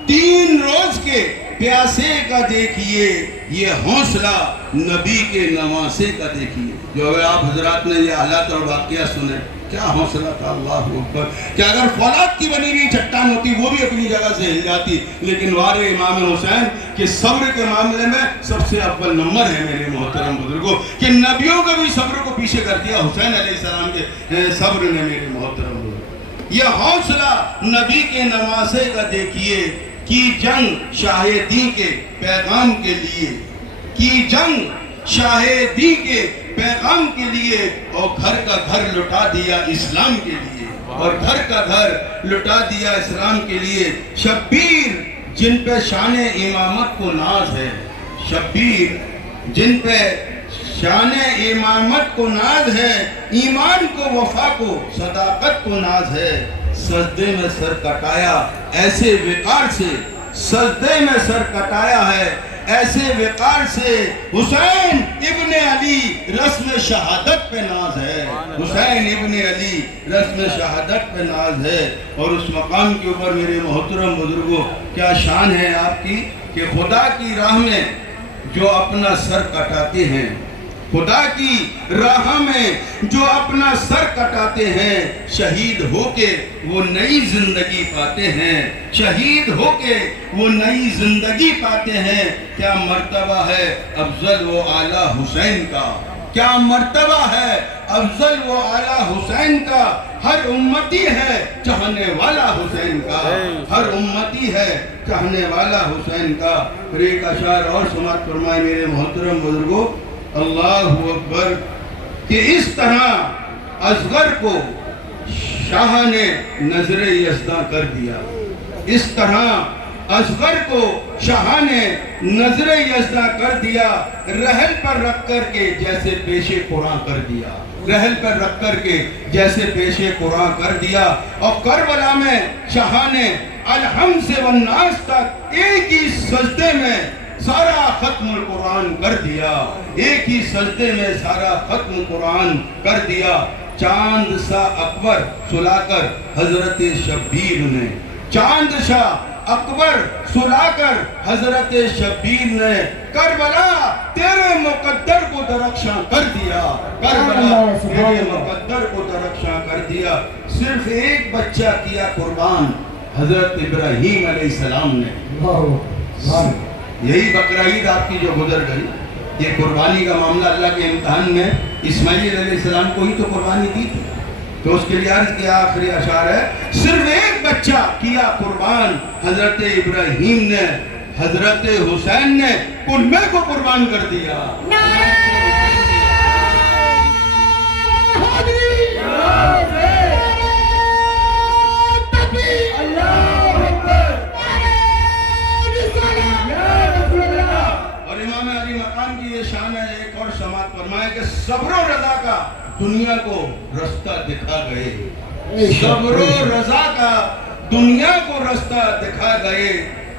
3 روز کے پیاسے کا دیکھیے, یہ حوصلہ نبی کے نواسے کا دیکھیے. جو اگر آپ حضرات نے یہ حالات اور واقعہ سنے, کیا حوصلہ تھا. اللہ اکبر. کہ اگر فولاد کی بنی ہوئی چٹان ہوتی وہ بھی اپنی جگہ سے ہل جاتی, لیکن وار امام حسین کہ صبر کے معاملے میں سب سے اول نمبر ہے. میرے محترم بزرگوں, کہ نبیوں کا بھی صبر کو پیچھے کر دیا حسین علیہ السلام کے صبر نے. میرے محترم بزرگوں, یہ حوصلہ نبی کے نواسے کا دیکھیے. کی جنگ شاہ دی کے پیغام کے لیے, کی جنگ شاہ دی کے پیغام کے لیے, اور گھر کا گھر لٹا دیا اسلام کے لیے, اور گھر کا گھر لٹا دیا اسلام کے لیے. شبیر جن پہ شان امامت کو ناز ہے, شبیر جن پہ شان امامت کو ناز ہے, ایمان کو, وفا کو, صداقت کو ناز ہے. سجدے میں سر کٹایا ایسے وقار سے, سجدے میں سر کٹایا ہے ایسے وقار سے. حسین ابن علی رسم شہادت پہ ناز ہے, حسین ابن علی رسم شہادت پہ ناز ہے. اور اس مقام کے اوپر میرے محترم بزرگوں کیا شان ہے آپ کی, کہ خدا کی راہ میں جو اپنا سر کٹاتے ہیں, خدا کی راہ میں جو اپنا سر کٹاتے ہیں, شہید ہو کے وہ نئی زندگی پاتے ہیں, شہید ہو کے وہ نئی زندگی پاتے ہیں. کیا مرتبہ ہے افضل و اعلیٰ حسین کا, کیا مرتبہ ہے افضل و اعلیٰ حسین کا. ہر امتی ہے چاہنے والا حسین کا, ہر امتی ہے چاہنے والا حسین کا. پھر ایک اشعار اور سماعت فرمائے میرے محترم بزرگوں. اللہ اکبر. کہ اس طرح اصغر کو شاہ نے نظر یزداں کر دیا, اس طرح اصغر کو شاہ نے نظر یزداں کر دیا. رحل پر رکھ کر کے جیسے پیش قرآن کر دیا, رحل پر رکھ کر کے جیسے پیش قرآن کر دیا. اور کربلا میں شاہ نے الحمد سے والناس تک ایک ہی سجدے میں سارا ختم القرآن کر دیا, ایک ہی سجدے میں سارا ختم قرآن کر دیا. چاند سا اکبر سلا کر حضرت شبیر نے, چاند شاہ اکبر سلا کر حضرت شبیر نے کربلا تیرے مقدر کو درخشاں کر دیا, کربلا میرے مقدر کو درخشاں کر دیا. صرف ایک بچہ کیا قربان حضرت ابراہیم علیہ السلام نے. یہی بقرہ عید آپ کی جو گزر گئی, یہ قربانی کا معاملہ اللہ کے امتحان میں اسماعیل علیہ السلام کو ہی تو قربانی دی تھی. تو اس کے لیے عرض کیا آخری اشعار ہے, صرف ایک بچہ کیا قربان حضرت ابراہیم نے, حضرت حسین نے کلبے کو قربان کر دیا. اور امام علی مقام کی یہ شان ہے, ایک اور سماعت فرمائے کہ صبر و رضا کا دنیا کو رستہ دکھا گئے. صبر و رضا کا دنیا کو رستہ دکھا گئے.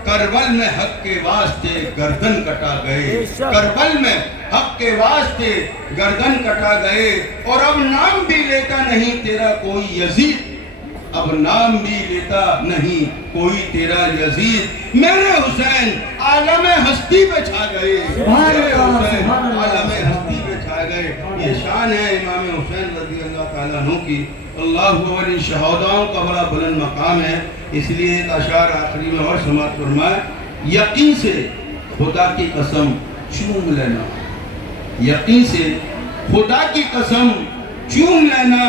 کربل میں حق کے واسطے گردن کٹا گئے. کربل میں حق کے واسطے گردن کٹا گئے. اور اب نام بھی لیتا نہیں تیرا کوئی یزید, اب نام بھی لیتا نہیں کوئی تیرا یزید. میرے حسین عالم ہستی پہ چھا گئے. میرے حسین عالم ہستی پہ چھا گئے. یہ شان ہے امام حسین رضی اللہ تعالیٰ عنہ کی. اللہ اکبر, ان شہداؤں کا بڑا بلند مقام ہے. اس لیے ایک اشعار آخری میں اور سماعت فرمائے, یقین سے خدا کی قسم چوم لینا. یقین سے خدا کی قسم چوم لینا.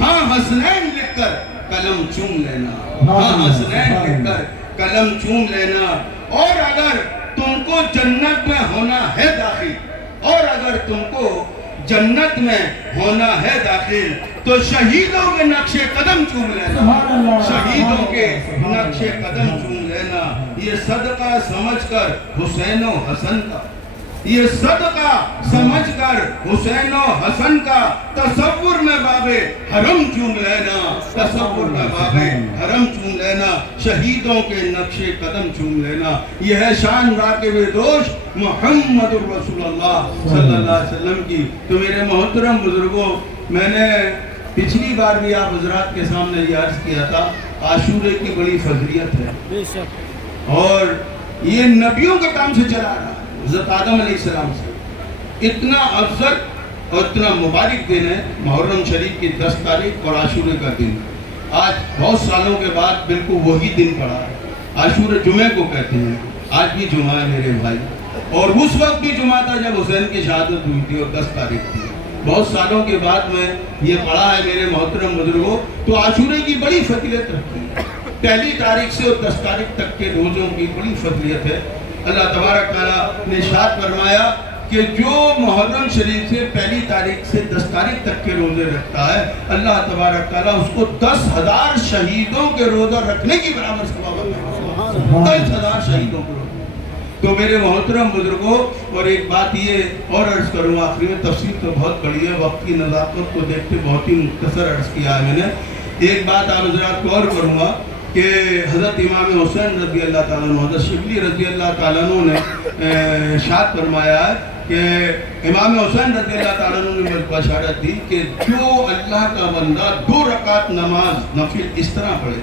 ہاں حسنین لکھ کر قلم چوم لینا. ہاں حسنین لکھ کر قلم چوم لینا. اور اگر تم کو جنت میں ہونا ہے داخل, اور اگر تم کو جنت میں ہونا ہے داخل, تو شہیدوں کے نقش قدم چوم لینا. شہیدوں کے نقش قدم چوم لینا. یہ صدقہ سمجھ کر حسین و حسن کا, یہ صدقہ سمجھ کر حسین و حسن کا, تصور میں بابے حرم چوم لینا. تصور میں بابے حرم چوم لینا. شہیدوں کے نقش قدم چوم لینا. یہ ہے شان راکب دوش محمد الرسول اللہ صلی اللہ علیہ وسلم کی. تو میرے محترم بزرگوں, میں نے پچھلی بار بھی آپ حضرات کے سامنے یہ عرض کیا تھا, عاشورے کی بڑی فضیلت ہے اور یہ نبیوں کے کام سے چلا رہا. حضرت آدم علیہ السلام سے اتنا افضل اور اتنا مبارک دن ہے محرم شریف کی 10 تاریخ اور عاشورے کا دن. آج بہت سالوں کے بعد بالکل وہی دن پڑا ہے. عاشورے جمعے کو کہتے ہیں, آج بھی جمعہ ہے میرے بھائی, اور اس وقت بھی جمعہ تھا جب حسین کی شہادت ہوئی تھی اور 10 تاریخ تھی. بہت سالوں کے بعد میں یہ پڑھا ہے میرے محترم بزرگوں. تو عاشورے کی بڑی فضیلت رکھتی ہے. 1 تاریخ سے اور 10 تاریخ تک کے روزوں کی بڑی فضیلت ہے. اللہ تبارک تعالیٰ نے ارشاد فرمایا کہ جو محرم شریف سے 1 تاریخ سے 10 تاریخ تک کے روزے رکھتا ہے, اللہ تبارک تعالیٰ اس کو 10,000 شہیدوں کے روزہ رکھنے کی برابر ثواب عطا کرتا ہے. 10,000 شہیدوں کے روزہ. تو میرے محترم بزرگوں, اور ایک بات یہ اور عرض کروں آخری میں, تفصیل تو بہت بڑی ہے, وقت کی نزاکت کو دیکھتے بہت ہی مختصر عرض کیا ہے میں نے. ایک بات آپ حضرات کو اور کروں گا کہ حضرت امام حسین رضی اللہ تعالیٰ عنہ, حضرت شبلی رضی اللہ تعالیٰ عنہ نے ارشاد فرمایا ہے کہ امام حسین رضی اللہ تعالیٰ عنہ نے بشارت دی کہ جو اللہ کا بندہ 2 رکعت نماز نفل اس طرح پڑھے,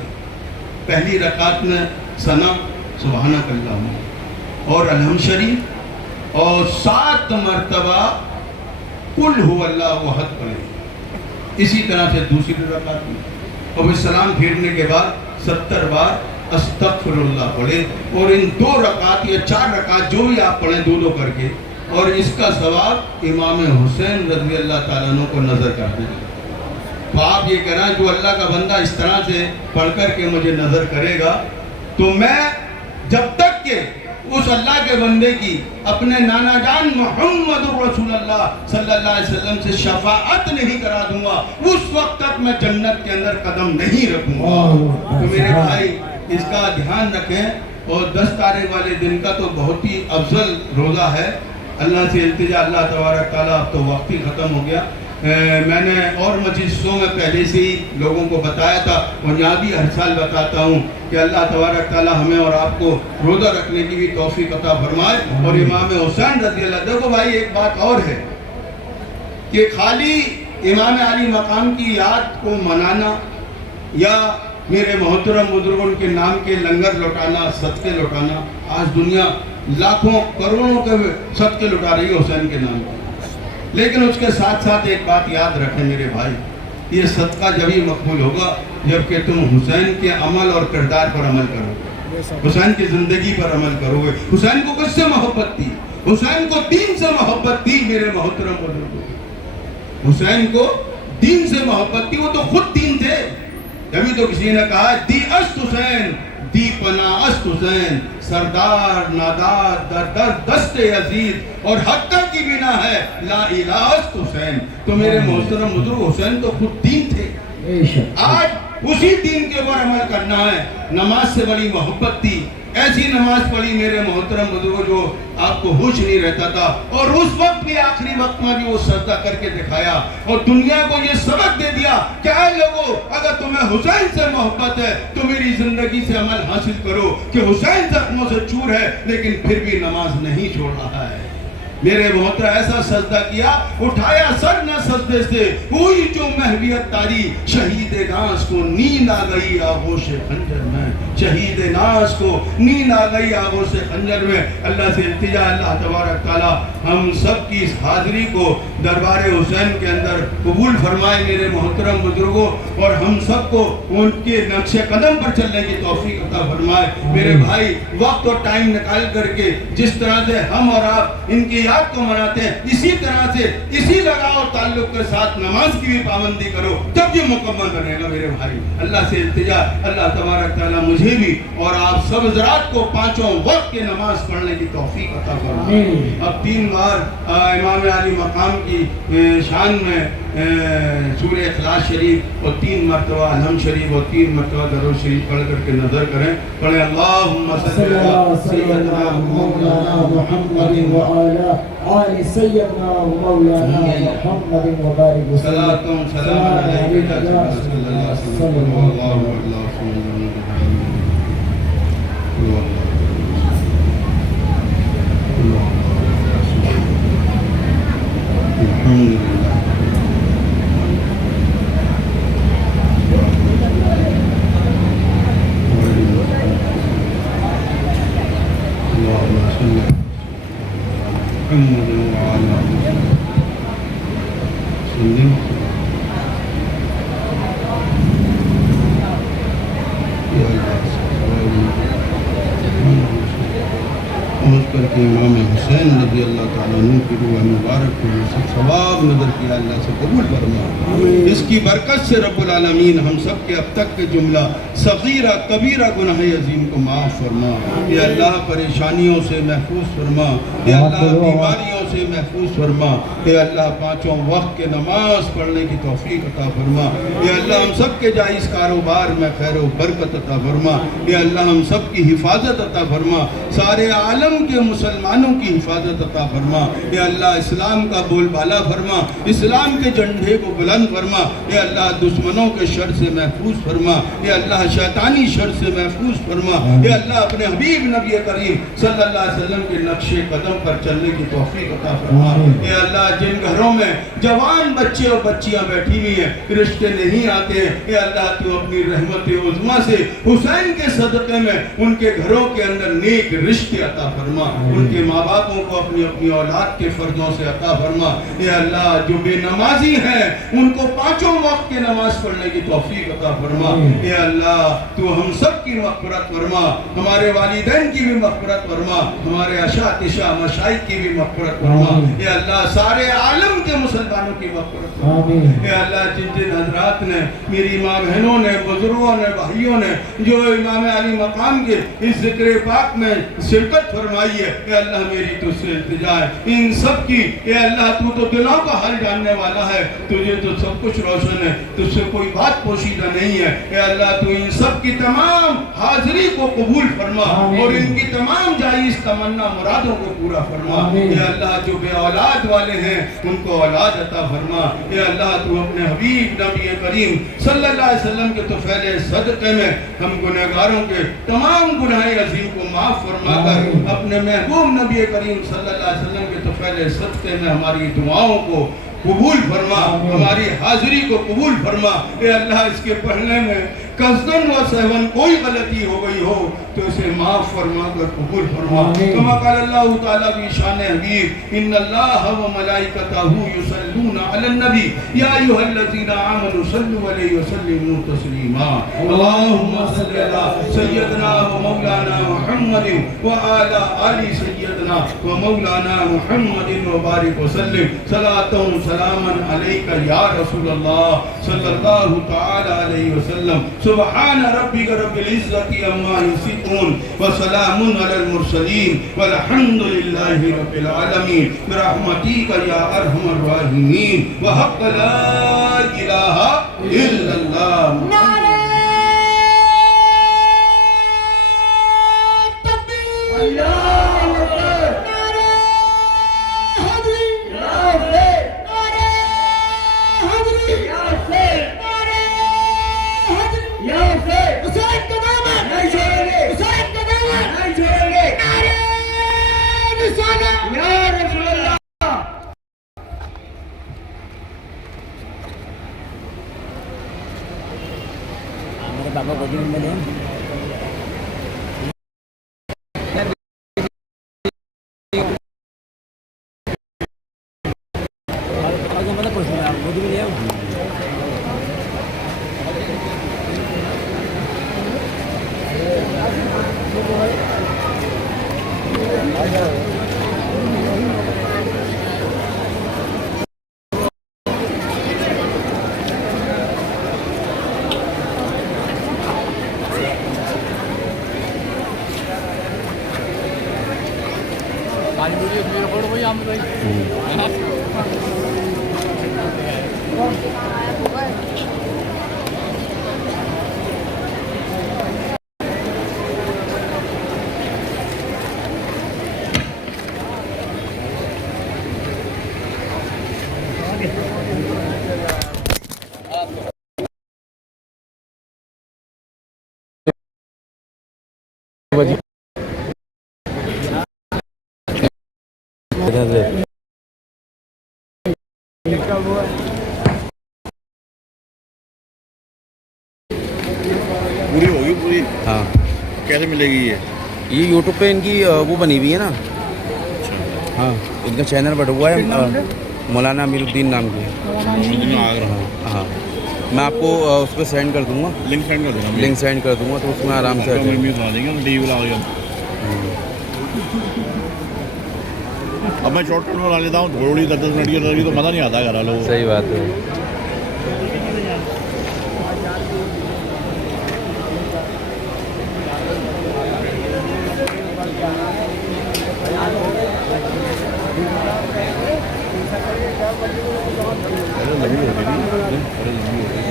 پہلی رکعت میں ثنا سبحانک اللہم اور الحمد شریف اور 7 مرتبہ قل هو اللہ احد پڑھے, اسی طرح سے دوسری رکعت میں, اور پھر سلام پھیرنے کے بعد 70 بار استغفر اللہ پڑھے. اور ان 2 رکعت یا 4 رکعت جو بھی آپ پڑھیں 2 کر کے, اور اس کا ثواب امام حسین رضی اللہ تعالیٰ عنہ کو نظر کر دیں. تو آپ یہ کہنا جو اللہ کا بندہ اس طرح سے پڑھ کر کے مجھے نظر کرے گا, تو میں جب تک کہ اس اللہ کے بندے کی اپنے نانا جان محمد الرسول اللہ صلی اللہ علیہ وسلم سے شفاعت نہیں کرا دوں گا, اس وقت تک میں جنت کے اندر قدم نہیں رکھوں گا. تو میرے بھائی اس کا دھیان رکھیں. اور 10 تاریخ والے دن کا تو بہت ہی افضل روزہ ہے. اللہ سے التجا, اللہ تبارک تعالیٰ, اب تو وقت ہی ختم ہو گیا. میں نے اور مجلسوں میں پہلے سے ہی لوگوں کو بتایا تھا, اور یہاں بھی ہر سال بتاتا ہوں کہ اللہ تبارک تعالیٰ ہمیں اور آپ کو روزہ رکھنے کی بھی توفیق عطا فرمائے. اور امام حسین رضی اللہ, دیکھو بھائی ایک بات اور ہے کہ خالی امام علی مقام کی یاد کو منانا یا میرے محترم بزرگوں کے نام کے لنگر لوٹانا, صدقے لوٹانا, آج دنیا لاکھوں کروڑوں کے صدقے لٹا رہی ہے حسین کے نام پر. لیکن اس کے ساتھ ساتھ ایک بات یاد رکھیں میرے بھائی، یہ صدقہ جبھی مقبول ہوگا جب کہ تم حسین کے عمل اور کردار پر عمل کرو گے، حسین کی زندگی پر عمل کرو گے۔ حسین کو کس سے محبت تھی؟ حسین کو دین سے محبت تھی میرے محترم بزرگوں، حسین کو دین سے محبت تھی، وہ تو خود دین تھے۔ جبھی تو کسی نے کہا دی است حسین، دی پناہ است حسین، سردار ناداد در در دست یزید، اور حقہ کی بنا ہے لا الہ است حسین۔ تو میرے محترم بزرگ، حسین تو خود دین تھے۔ آج اسی دین کے اوپر عمل کرنا ہے۔ نماز سے بڑی محبت تھی، ایسی نماز پڑھی میرے محترم بزرگوں جو آپ کو ہوش نہیں رہتا تھا، اور اس وقت بھی آخری وقت میں بھی وہ سجدہ کر کے دکھایا اور دنیا کو یہ سبق دے دیا کہ اے لوگوں، اگر تمہیں حسین سے محبت ہے تو میری زندگی سے عمل حاصل کرو کہ حسین زخموں سے چور ہے لیکن پھر بھی نماز نہیں چھوڑ رہا ہے۔ میرے محترم ایسا سجدہ کیا، اٹھایا سر نہ سجدے سے، کوئی جو محویت تاری، شہید ناز کو نیند آ گئی آغوش خنجر میں، شہید ناز کو نیند آ گئی آغوش خنجر میں۔ اللہ سے التجا، اللہ تبارک تعالی ہم سب کی اس حاضری کو دربار حسین کے اندر قبول فرمائے میرے محترم بزرگوں، اور ہم سب کو ان کے نقش قدم پر چلنے کی توفیق عطا فرمائے۔ میرے بھائی، وقت اور ٹائم نکال کر کے جس طرح سے ہم اور آپ ان کی یاد کو مناتے ہیں، اسی طرح سے اسی لگاؤ اور تعلق کے ساتھ نماز کی بھی پابندی کرو، جب یہ مکمل بنے گا میرے بھائی۔ اللہ سے التجا، اللہ تبارک تعالیٰ مجھے بھی اور آپ سب حضرات کو پانچوں وقت کی نماز پڑھنے کی توفیق عطا فرمائے۔ اب 3 بار امام علی مقام کی شان میں سورہ اخلاص شریف اور 3 مرتبہ الحمد شریف اور 3 مرتبہ درود شریف پڑھ کر کے نظر کریں۔ پڑھیں اللہم صلی علی سیدنا مولانا محمد وعلی آل سیدنا مولانا محمد وبارک وسلم۔ صلاۃ و سلام علیک یا رسول اللہ صلی اللہ علیہ وسلم۔ امام حسین رضی اللہ تعالیٰ عنہ کی روح مبارک کو سب ثواب نظر کیا، اللہ سے قبول فرما۔ اس کی برکت سے رب العالمین ہم سب کے اب تک کے جملہ صغیرہ کبیرہ گناہ عظیم کو معاف فرما۔ یا اللہ پریشانیوں سے محفوظ فرما، یا اللہ بیماریوں سے محفوظ فرما، یا اللہ پانچوں وقت کے نماز پڑھنے کی توفیق عطا فرما۔ یا اللہ ہم سب کے جائز کاروبار میں خیر و برکت عطا فرما۔ یا اللہ ہم سب کی حفاظت عطا فرما، سارے عالم کے مسلمانوں کی حفاظت عطا فرما۔ یا اللہ اسلام کا بول بالا فرما، اسلام کے جھنڈے کو بلند فرما۔ یا اللہ دشمنوں کے شر سے محفوظ فرما، یا اللہ شیطانی شر سے محفوظ فرما۔ یا اللہ اپنے حبیب نبی کریم صلی اللہ علیہ وسلم کے نقش قدم پر چلنے کی توفیق عطا فرما۔ یا اللہ جن گھروں میں جوان بچے اور بچیاں بیٹھی ہوئی ہیں، رشتے نہیں آتے ہیں، یا اللہ تو اپنی رحمت عظمیٰ سے حسین کے صدقے میں ان کے گھروں کے اندر نیک رشتے عطا فرما، ان کے ماں باپوں کو اپنی اپنی اولاد کے فرضوں سے عطا فرما۔ یا اللہ جو بے نمازی ہیں ان کو پانچوں وقت کی نماز پڑھنے کی توفیق عطا فرما۔ یا اللہ تو ہم سب کی مغفرت فرما، ہمارے والدین کی بھی مغفرت فرما، ہمارے اساتذہ مشائخ کی بھی مغفرت فرما۔ یا اللہ سارے عالم کے مسلمانوں کی مغفرت فرما۔ یا اللہ جن جن حضرات نے، میری ماں بہنوں نے، بزرگوں نے، بھائیوں نے جو امام علی مقام کے اس ذکر پاک میں شرکت فرمائی ہے، اے اللہ میری تجھ سے التجا ہے ان سب کی۔ اے اللہ تو دلوں کا حال جاننے والا ہے، تجھے تو سب کچھ روشن ہے، تجھ سے کوئی بات پوشیدہ نہیں ہے۔ اے اللہ تو ان سب کی تمام حاضری کو قبول فرما اور ان کی تمام جائز تمنا مرادوں کو پورا فرما۔ اے اللہ جو بے اولاد والے ہیں ان کو اولاد عطا فرما۔ اے اللہ تو اپنے حبیب نبی کریم صلی اللہ علیہ وسلم کے طفیل صدقے میں ہم گنہگاروں کے تمام گناہ عظیم کو معاف فرما کر اپنے محبوب نبی کریم صلی اللہ علیہ وسلم کے طفیل صدقے میں ہماری دعاؤں کو قبول فرما، ہماری حاضری کو قبول فرما۔ اے اللہ اس کے پڑھنے میں قصداً و سہواً کوئی غلطی ہو گئی ہو تو اسے معاف فرما کر قبول فرما آمین۔ کما قال اللہ تعالیٰ بھی شان حبیب ان اللہ و ملائکتہ یصلون علی النبی یا ایھا الذین آمنوا صلوا علیہ وسلموا تسلیما اللہم صلی علی سیدنا و مولانا محمد و علی آل سیدنا و مولانا محمد و بارک وسلم صلاۃ و سلاما علیک یا رسول اللہ صلی اللہ تعالی علیہ وسلم سبحان ربک رب العزت عما یصفون وسلام علی المرسلین والحمد للہ رب العالمین برحمتک یا ارحم الراحمین وحق لا الہ الا اللہ نعرہ تکبیر اللہ اکبر نعرہ حیدری یا حسین نعرہ حیدری یا حسین نعرہ حیدری یا حسین حسین کا دامن نہیں چھوڑیں گے حسین کا دامن نہیں چھوڑیں گے نعرہ رسالہ یا رسول اللہ میرے پاپا کو بھی ملے مطلب کچھ نہیں آپ بھی لے آؤ پوری ہوگی پوری ہاں کیسے ملے گی یہ یوٹیوب پہ ان کی وہ بنی ہوئی ہے نا ہاں ان کا چینل بنا ہوا ہے مولانا امیر الدین نام کی ہاں میں آپ کو اس پہ سینڈ کر دوں گا لنک سینڈ کر دینا لنک سینڈ کر دوں گا تو اس میں آرام سے آ جائے بھی بنا دیں گے ٹی وی بنا اب میں شارٹ کٹ بنا لیتا ہوں تھوڑی 10 منٹ کی تو مزہ نہیں آتا گھر والوں کو صحیح بات ہے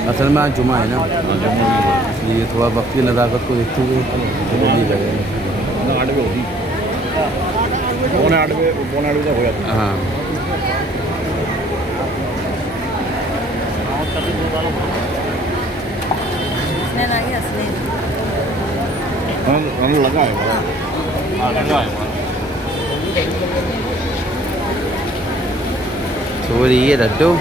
اصل میں آج جمعہ ہے نا اس لیے تھوڑا وقت کی نزاکت کو دیکھتے ہوئے جلدی جائے 8 بجے ہوگی پونے 8 بجے تو ہو جاتا ہاں ہے لگا ہے سو رہی ہے لڈو